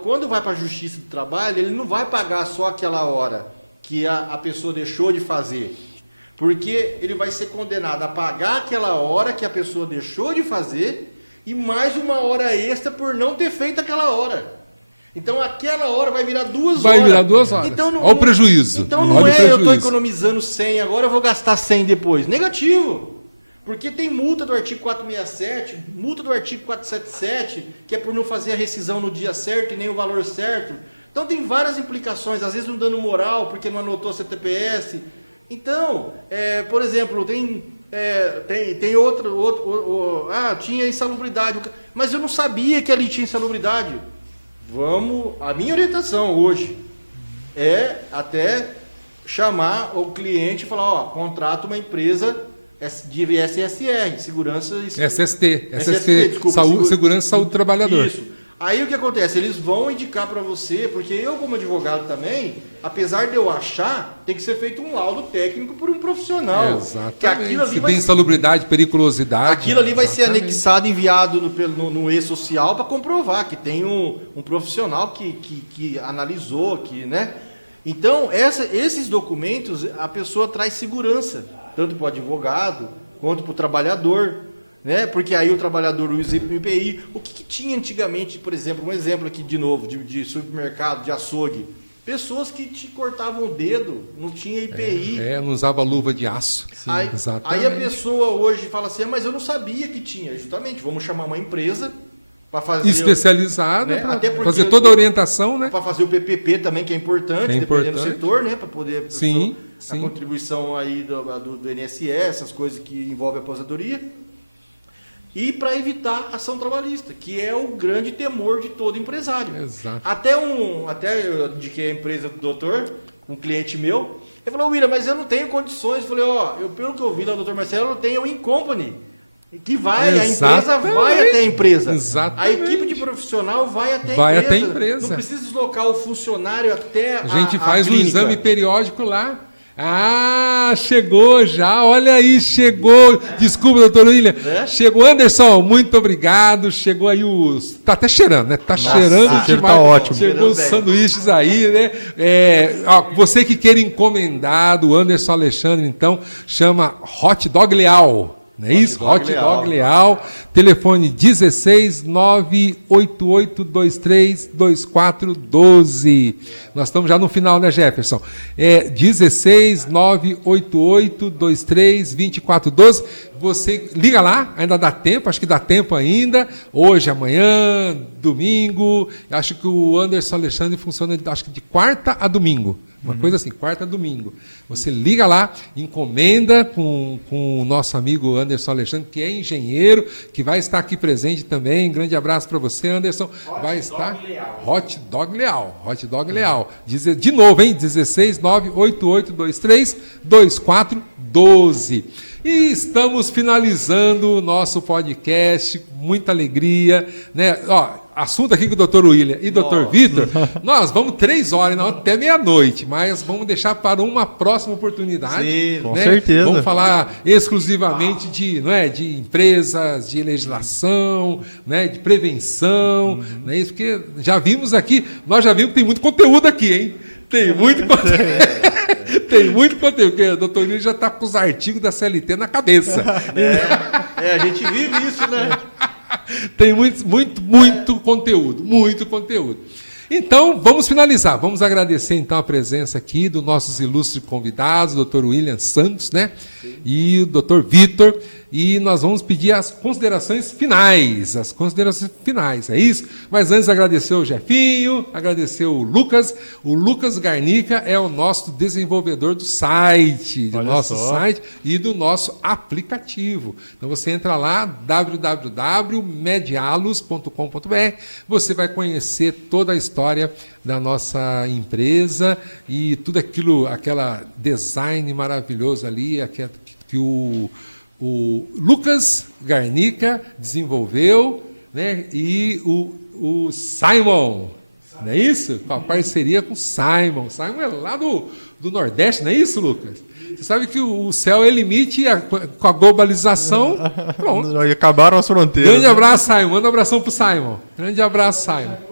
quando vai para a Justiça do Trabalho, ele não vai pagar só aquela hora que a pessoa deixou de fazer. Porque ele vai ser condenado a pagar aquela hora que a pessoa deixou de fazer e mais 1 hora extra por não ter feito aquela hora. Então aquela hora vai virar 2 horas. Vai virar 2 horas. Então, olha o prejuízo. Então não eu estou economizando 100 agora, eu vou gastar 100 depois. Negativo. Porque tem multa do artigo 467, multa do artigo 477, que é por não fazer a rescisão no dia certo e nem o valor certo. Então tem várias implicações, às vezes um dano moral porque não anotou a CTPS. Então, por exemplo, tem outro, tinha insalubridade, mas eu não sabia que ali tinha insalubridade. A minha orientação hoje é até chamar o cliente e falar, contrata uma empresa de SSR, segurança... SST, desculpa, Segurança e Saúde do Trabalhador. Isso. Aí o que acontece? Eles vão indicar para você, porque eu como advogado também, apesar de eu achar, tem que ser feito um laudo técnico por um profissional. Exatamente. Que aquilo ali Se vai tem insalubridade, periculosidade. Aquilo ali vai ser Exatamente. anexado, enviado no e-social para comprovar que tem um profissional que analisou, né? Então, esses documentos, a pessoa traz segurança, tanto para o advogado quanto para o trabalhador, né? Porque aí o trabalhador usa IPI. O que tinha antigamente, por exemplo, um exemplo aqui de novo, de supermercado, de açougue. Pessoas que te cortavam o dedo, não tinha IPI. Não usava luva de aço. Aí, Exatamente. aí a pessoa hoje fala assim, mas eu não sabia que tinha. Justamente, vamos chamar uma empresa para fazer... especializada, né? para Até porque fazer toda a orientação, né? Para fazer o PPP também, que é importante, dependendo do setor, né? Para poder... Sim, a sim. contribuição aí do INSS, essas coisas que envolvem a aposentadoria. E para evitar ação trabalhista, que é o grande temor de todo empresário. Exato. Até eu indiquei a empresa do doutor, um cliente meu, ele falou, William, mas eu não tenho condições. Eu falei, pelo que eu vi lá do doutor Marcelo, eu tenho o Incompany, que vai, a empresa vai até a empresa. Exatamente. A equipe de profissional vai até a empresa. Não precisa deslocar o funcionário até A gente faz um clínica. exame periódico lá. Chegou já, olha aí, chegou. Desculpa, doutor William. Chegou, Anderson, muito obrigado. Chegou aí os. Tá até cheirando, né? Tá cheirando. O cheiro demais. tá ótimo. Chegou os sanduíches aí, né? Você que queira encomendar do Anderson Alexandre, então, chama Hot Dog Leal. Não é isso? Hot Dog Leal. Telefone 16 98823 2412. Nós estamos já no final, né, Jefferson? 16 98823 2412. Você liga lá, ainda dá tempo, acho que dá tempo ainda. Hoje, amanhã, domingo. Acho que o Anderson Alexandre funciona, acho que de quarta a domingo. Uma coisa assim, quarta a domingo. Você liga lá, encomenda com o nosso amigo Anderson Alexandre, que é engenheiro, que vai estar aqui presente também. Grande abraço para você, Anderson. Vai estar Hot Dog Leal. Hot Dog Leal. De novo, hein? 16 98823 2412. E estamos finalizando o nosso podcast, muita alegria, né? Assunto aqui com o doutor William e o doutor Vitor, nós vamos 3 horas, não, até meia-noite, mas vamos deixar para uma próxima oportunidade. Sim, com certeza. Vamos falar exclusivamente de empresas, de legislação, né, de prevenção, né, isso, porque nós já vimos que tem muito conteúdo aqui, hein? Tem muito conteúdo. Tem muito conteúdo, porque o doutor William já está com os artigos da CLT na cabeça. A gente vive isso, né? Tem muito conteúdo, muito conteúdo. Então, vamos finalizar. Vamos agradecer, então, a presença aqui dos nossos ilustres convidados, o Dr. William Santos, né? Sim. E o Dr. Vitor. E nós vamos pedir as considerações finais. As considerações finais, é isso? Mas antes, agradecer o Jefinho, agradecer o Lucas. O Lucas Garnica é o nosso desenvolvedor do site, site e do nosso aplicativo. Então, você entra lá, www.medialos.com.br. Você vai conhecer toda a história da nossa empresa e tudo aquela design maravilhoso ali, que o Lucas Garnica desenvolveu, né? E o Simon, não é isso? Com a parceria com o Simon. Simon é lá do Nordeste, não é isso, Lucas? Você sabe que o céu é limite com a globalização. Pronto. Acabaram as fronteiras. Grande abraço, Simon. Manda um abração pro Simon. Grande abraço, Simon.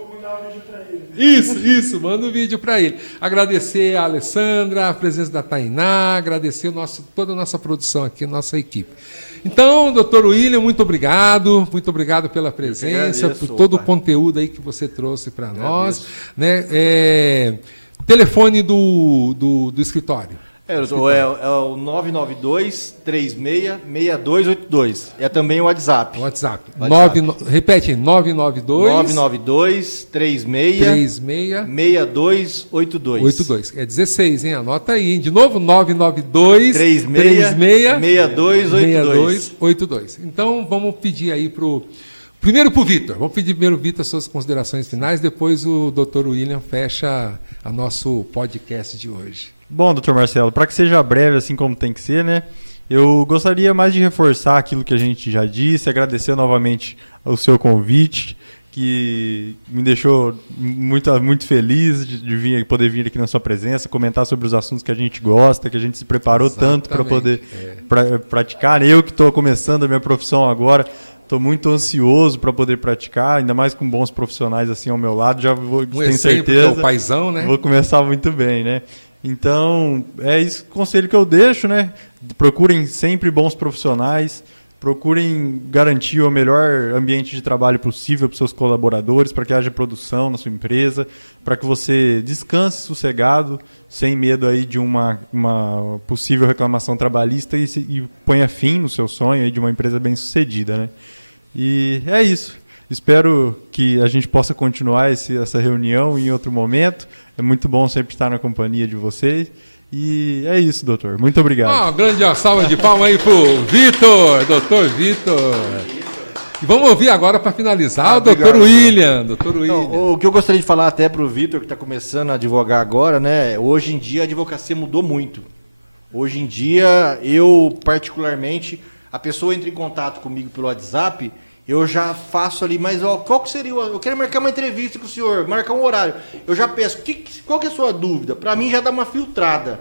Isso, manda um vídeo para ele. Agradecer a Alessandra, a presença da Tainá, agradecer toda a nossa produção aqui, a nossa equipe. Então, doutor William, muito obrigado pela presença, por todo o conteúdo aí que você trouxe para nós. Né? Telefone do escritório. É o 992-36-6282. É também o WhatsApp. Repete aí, 992-36-6282. É 16, hein? Anota aí, hein? De novo, 992-36-6282. Então, vamos pedir aí primeiro para o Vitor. Vamos pedir primeiro, Vitor, suas considerações finais. Depois o Dr. William fecha o nosso podcast de hoje. Bom, doutor Marcelo, para que seja breve, assim como tem que ser, né? Eu gostaria mais de reforçar aquilo que a gente já disse, agradecer novamente o seu convite, que me deixou muito feliz de poder vir aqui na sua presença, comentar sobre os assuntos que a gente gosta, que a gente se preparou tanto para poder praticar. Eu que estou começando a minha profissão agora, estou muito ansioso para poder praticar, ainda mais com bons profissionais assim ao meu lado. Já tenho certeza. O paizão, né? Vou começar muito bem, né? Então, é esse conselho que eu deixo, né? Procurem sempre bons profissionais, procurem garantir o melhor ambiente de trabalho possível para os seus colaboradores, para que haja produção na sua empresa, para que você descanse sossegado, sem medo aí de uma possível reclamação trabalhista e ponha fim no seu sonho aí de uma empresa bem-sucedida, né? E é isso. Espero que a gente possa continuar essa reunião em outro momento. É muito bom sempre estar na companhia de vocês. E é isso, doutor. Muito obrigado. Uma grande salva de palmas aí pro Vitor, doutor Vitor. E vamos ouvir agora, para finalizar, o doutor William. Doutor William. Não, o que eu gostaria de falar até pro Vitor, que está começando a advogar agora, né? Hoje em dia a advocacia mudou muito. Hoje em dia, eu particularmente, a pessoa entra em contato comigo pelo WhatsApp, eu já faço ali, mas qual que seria eu quero marcar uma entrevista com o senhor, marcar um horário. Eu já peço, qual que é a sua dúvida? Para mim já dá uma filtrada.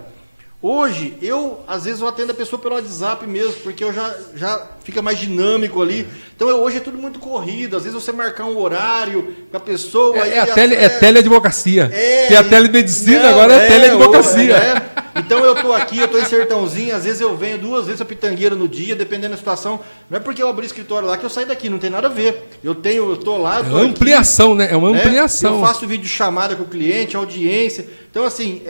Hoje, às vezes eu atendo a pessoa pelo WhatsApp mesmo, porque eu já fica mais dinâmico ali. Então hoje é tudo muito corrido. Às vezes você marcar um horário com a pessoa. É teleadvocacia. Tem a telemedicina, agora é teleadvocacia. Então eu tô aqui, eu tô em Sertãozinho, às vezes eu venho 2 vezes a Pitangueira no dia, dependendo da situação. Não é porque eu abri escritório lá que eu saio daqui, não tem nada a ver. Eu tô lá. É uma ampliação, né? É uma ampliação. Eu faço vídeo chamada com o cliente, audiência. Então, assim,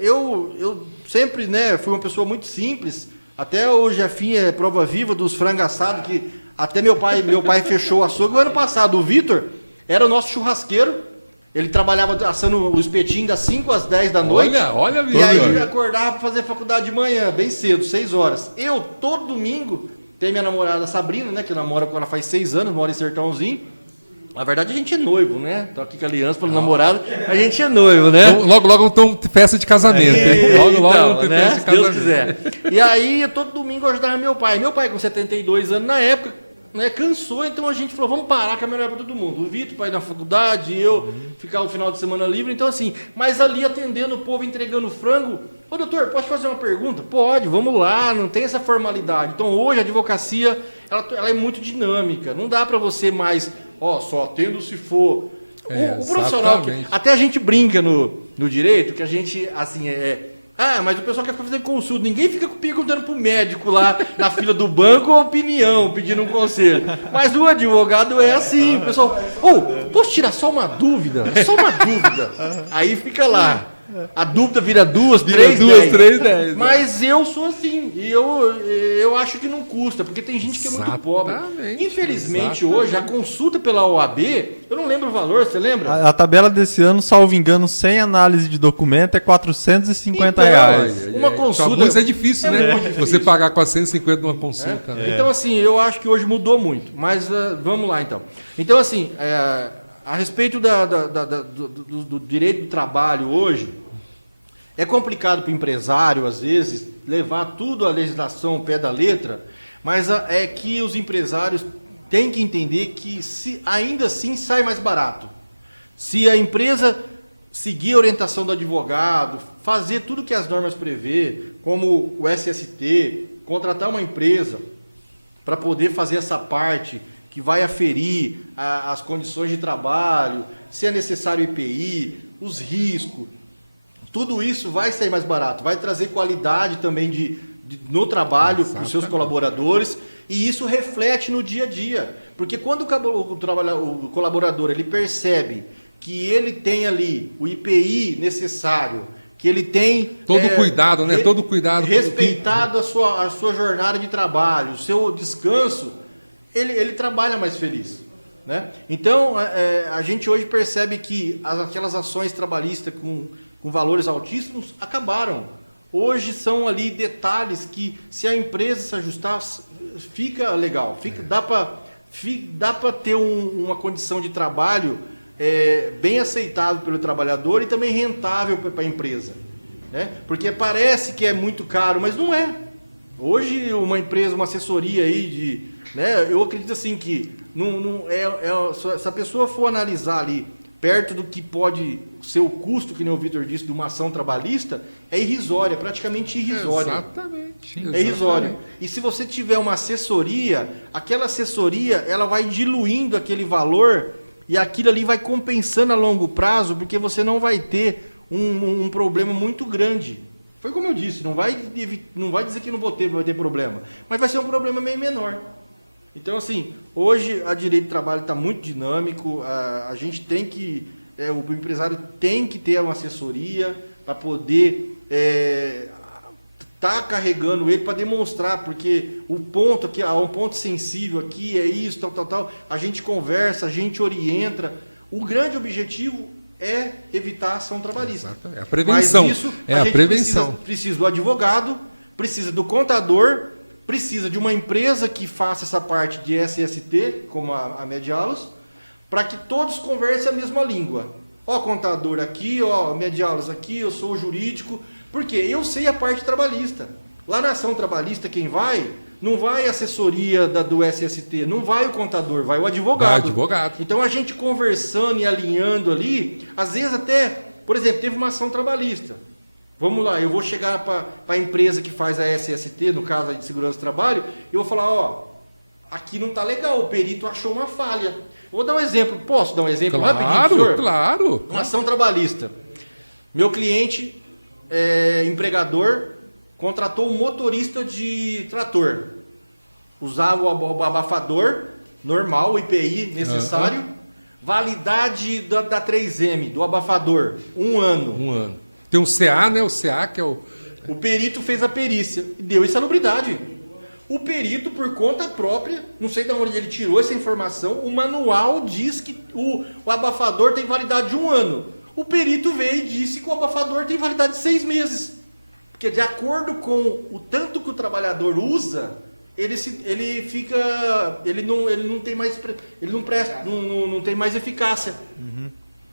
eu sempre, né, fui uma pessoa muito simples. Até o Jefinho é prova viva dos frango assados, que até meu pai fechou o açougue o ano passado. O Vitor era o nosso churrasqueiro. Ele trabalhava assando o espetinho das 5 às 10 da noite. Olha, e aí ele acordava para fazer faculdade de manhã, bem cedo, 6 horas. Eu, todo domingo, tem minha namorada Sabrina, né, que namora quando ela faz 6 anos, mora em Sertãozinho. Na verdade, a gente é noivo, né? Tô aqui com a aliança pelo namorado, a gente é noivo, né? Então, logo tem festa de casamento, hein? Logo tem né? festa de casamento. Deus quiser. E aí, todo domingo eu ajudava meu pai. Meu pai, com 72 anos na época, né, cansou, então a gente falou, vamos parar, que é melhor para todo mundo. O Vitor, pai da faculdade, eu ficar o final de semana livre, então assim, mas ali atendendo o povo, entregando frango. Ô doutor, posso fazer uma pergunta? Pode, vamos lá, não tem essa formalidade. Então hoje a advocacia, ela é muito dinâmica, não dá para você mais, só atendo se for. O profissional, até a gente brinca no direito, que a gente, assim, mas o pessoal quer ficar fazendo consulta. Ninguém fica perguntando pro médico lá na fila do banco a opinião, pedindo um conselho. Mas o advogado é assim. O pessoal, posso tirar só uma dúvida? Só uma dúvida. Aí fica lá. A dúvida vira 2, 3, 10. Mas eu sou assim. E eu acho que não custa, porque tem gente que é muito pobre. Infelizmente, hoje, a consulta pela OAB, eu não lembro o valor, você lembra? A tabela desse ano, salvo engano, sem análise de documento, é R$450. Uma consulta. Isso é difícil, né? Você pagar 450 numa consulta. Né? Então, assim, eu acho que hoje mudou muito. Mas vamos lá, então. Então, assim, a respeito do direito do trabalho hoje, é complicado para o empresário, às vezes, levar tudo a legislação ao pé da letra, mas é que os empresários têm que entender que ainda assim sai mais barato. Se a empresa seguir a orientação do advogado, fazer tudo que as normas prevê, como o SST, contratar uma empresa para poder fazer essa parte que vai aferir as condições de trabalho, se é necessário IPI, os riscos, tudo isso vai sair mais barato, vai trazer qualidade também no trabalho para os seus colaboradores, e isso reflete no dia a dia. Porque quando o colaborador ele percebe que ele tem ali o IPI necessário, que ele tem... Todo cuidado, né? Todo cuidado. Respeitado a sua jornada de trabalho, o seu descanso, ele trabalha mais feliz. Né? Então, a gente hoje percebe que aquelas ações trabalhistas com valores altíssimos acabaram. Hoje são ali detalhes que, se a empresa se ajustar, fica legal. Dá para ter uma condição de trabalho bem aceitável pelo trabalhador e também rentável para a empresa. Né? Porque parece que é muito caro, mas não é. Hoje uma empresa, uma assessoria aí né? Eu acredito assim que se a pessoa for analisar ali perto do que pode ser o custo, que nem o Vitor disse, de uma ação trabalhista, é irrisório, é praticamente irrisório. Exatamente. É irrisório. E se você tiver uma assessoria, aquela assessoria ela vai diluindo aquele valor e aquilo ali vai compensando a longo prazo, porque você não vai ter um problema muito grande. Foi como eu disse, não vai dizer que vai ter problema, mas vai ser um problema meio menor. Então, assim, hoje a direito do trabalho está muito dinâmico, a gente tem que, o empresário tem que ter uma assessoria para poder tá carregando ele para demonstrar, porque o ponto aqui, um ponto sensível aqui é isso, tal, a gente conversa, a gente orienta. O grande objetivo é evitar a ação trabalhista. É a prevenção. Mas isso, a gente prevenção. Precisa do advogado, precisa do contador, precisa de uma empresa que faça essa parte de SST, como a Medialos, para que todos conversem a mesma língua. Ó, contador aqui, ó, Medialos aqui, eu sou o jurídico, porque eu sei a parte trabalhista. Lá na ação trabalhista, quem vai, não vai a assessoria do SST, não vai o contador, vai o advogado. Vai o advogado. Então a gente conversando e alinhando ali, às vezes até, por exemplo, teve uma ação trabalhista. Vamos lá, eu vou chegar para a empresa que faz a SST, no caso de segurança do trabalho, e vou falar, ó, aqui não está legal, o perito achou uma falha. Vou dar um exemplo, posso dar um exemplo rapidinho, senhor? Claro. Uma ação trabalhista. Meu cliente, empregador, contratou um motorista de trator. Usava o abafador normal, o IPI necessário. Validade da 3M, do abafador, 1 ano. 1 ano. Tem um CA, né? O CA que é o... O perito fez a perícia e deu insalubridade. O perito, por conta própria, não sei de onde ele tirou essa informação, o manual diz que o abafador tem validade de 1 ano. O perito veio e disse que o abafador tem validade de 6 meses. Porque de acordo com o tanto que o trabalhador usa, ele não tem mais, ele não presta, não tem mais eficácia. Uhum.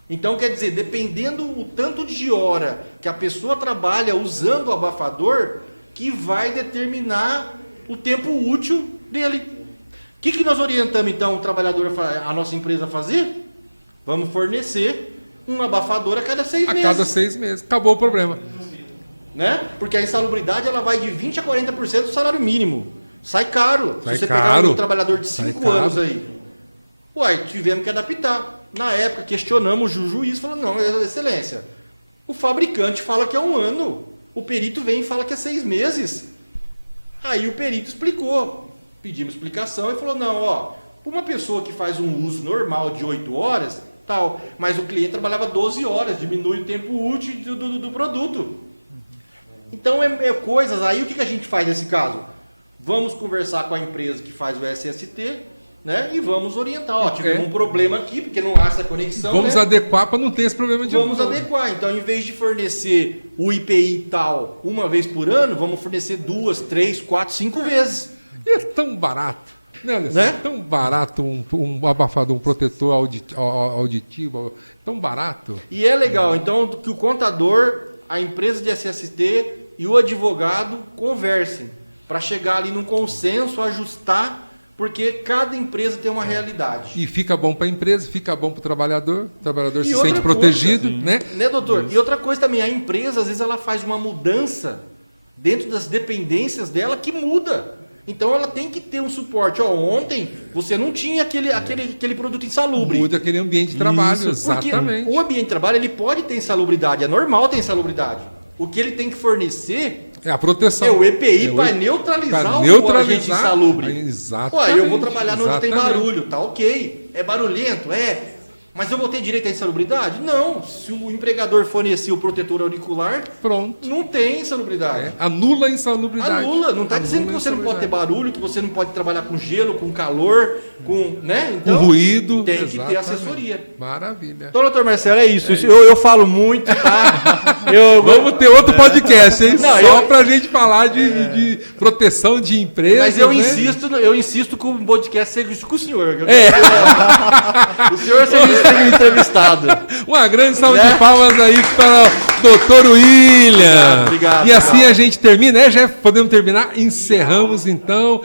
Então, quer dizer, dependendo o tanto de hora que a pessoa trabalha usando o abafador, que vai determinar o tempo útil dele. O que nós orientamos, então, o trabalhador, a nossa empresa a fazer? Vamos fornecer um abafador a cada 6 meses. A cada 6 meses. Acabou o problema. Né? Porque a insalubridade ela vai de 20% a 40% do salário mínimo. Sai caro. Sai se você caro. pegar um trabalhador de 5 anos aí. Uai, tivemos que adaptar. Na época, questionamos o juiz, falou, não, excelência, o fabricante fala que é 1 ano, o perito vem e fala que é 6 meses. Aí o perito explicou, pedimos explicação e falou, não, ó, uma pessoa que faz um uso normal de 8 horas, tal, mas o cliente trabalhava 12 horas, diminui o tempo útil do produto. Então, coisas, aí o que a gente faz nesse caso? Vamos conversar com a empresa que faz o SST, né? E vamos orientar. Ó, tivemos um problema aqui, porque não há essa conexão. Vamos adequar para não ter esse problema de Vamos adequar. Então, em vez de fornecer o IPI tal uma vez por ano, vamos fornecer 2, 3, 4, 5 vezes. E é tão barato. Né? É tão barato um abafador, um protetor auditivo, tão barato. E é legal, então, que o contador, a empresa de SST e o advogado conversem para chegar ali num consenso, ajustar, porque cada empresa tem uma realidade. E fica bom para a empresa, fica bom para o trabalhador se sente coisa, protegido, né? Né, doutor? Isso. E outra coisa também, a empresa, às vezes, ela faz uma mudança dentro das dependências dela que muda. Então, ela tem que ter um suporte. Ó, ontem, você não tinha aquele produto insalubre. Muda aquele ambiente de trabalho, Isso, exatamente. O ambiente de trabalho, ele pode ter insalubridade, é normal ter insalubridade. O que ele tem que fornecer é a proteção. É o EPI para neutralizar o agente insalubre. Exatamente. Eu vou trabalhar onde tem barulho, tá ok. É barulhento? É. Mas eu vou ter direito à insalubridade? Não. Se o empregador fornecer o protetor auricular, pronto. Não tem insalubridade. Anula a insalubridade. Anula. Não está dizendo que você não pode ter barulho, que você não pode trabalhar com gelo, com calor, né? Então, com ruído. Tem que ter assessoria. Maravilha. Então, doutor Marcelo, é isso. Eu falo muito, tá? Vamos ter outro podcast, hein? Não, só pra gente falar de proteção de empresas. Mas eu insisto com o podcast ser com o senhor. O senhor seria ter me entrevistado. Uma grande salva de palmas aí para o Dr. William. Obrigado. E assim a gente termina, né, Jeff? Podemos terminar? Encerramos então.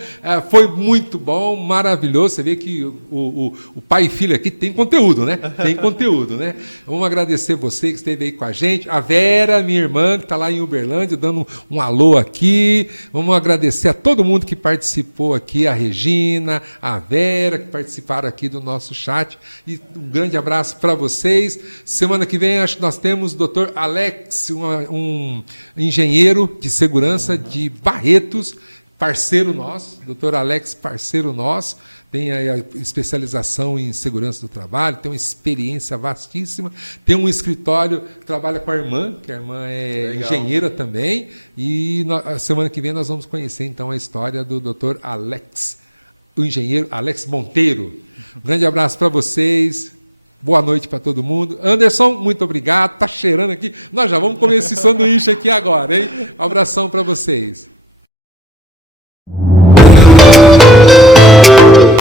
Foi muito bom, maravilhoso. Você vê que o pai e filho aqui tem conteúdo, né? Tem conteúdo, né? Vamos agradecer você que esteve aí com a gente. A Vera, minha irmã, que está lá em Uberlândia, dando um alô aqui. Vamos agradecer a todo mundo que participou aqui, a Regina, a Vera, que participaram aqui do nosso chat. E um grande abraço para vocês. Semana que vem, acho que nós temos o Dr. Alex, um engenheiro de segurança de Barretos, parceiro nosso, Dr. Alex, parceiro nosso, tem a especialização em segurança do trabalho, tem uma experiência vastíssima, tem um escritório que trabalha com a irmã, que a irmã é engenheira também, e a semana que vem nós vamos conhecer então a história do Dr. Alex, o engenheiro Alex Monteiro. Um grande abraço para vocês. Boa noite para todo mundo. Anderson, muito obrigado. Tá cheirando aqui. Nós já vamos comer esse sanduíche aqui agora, hein? Um abração para vocês.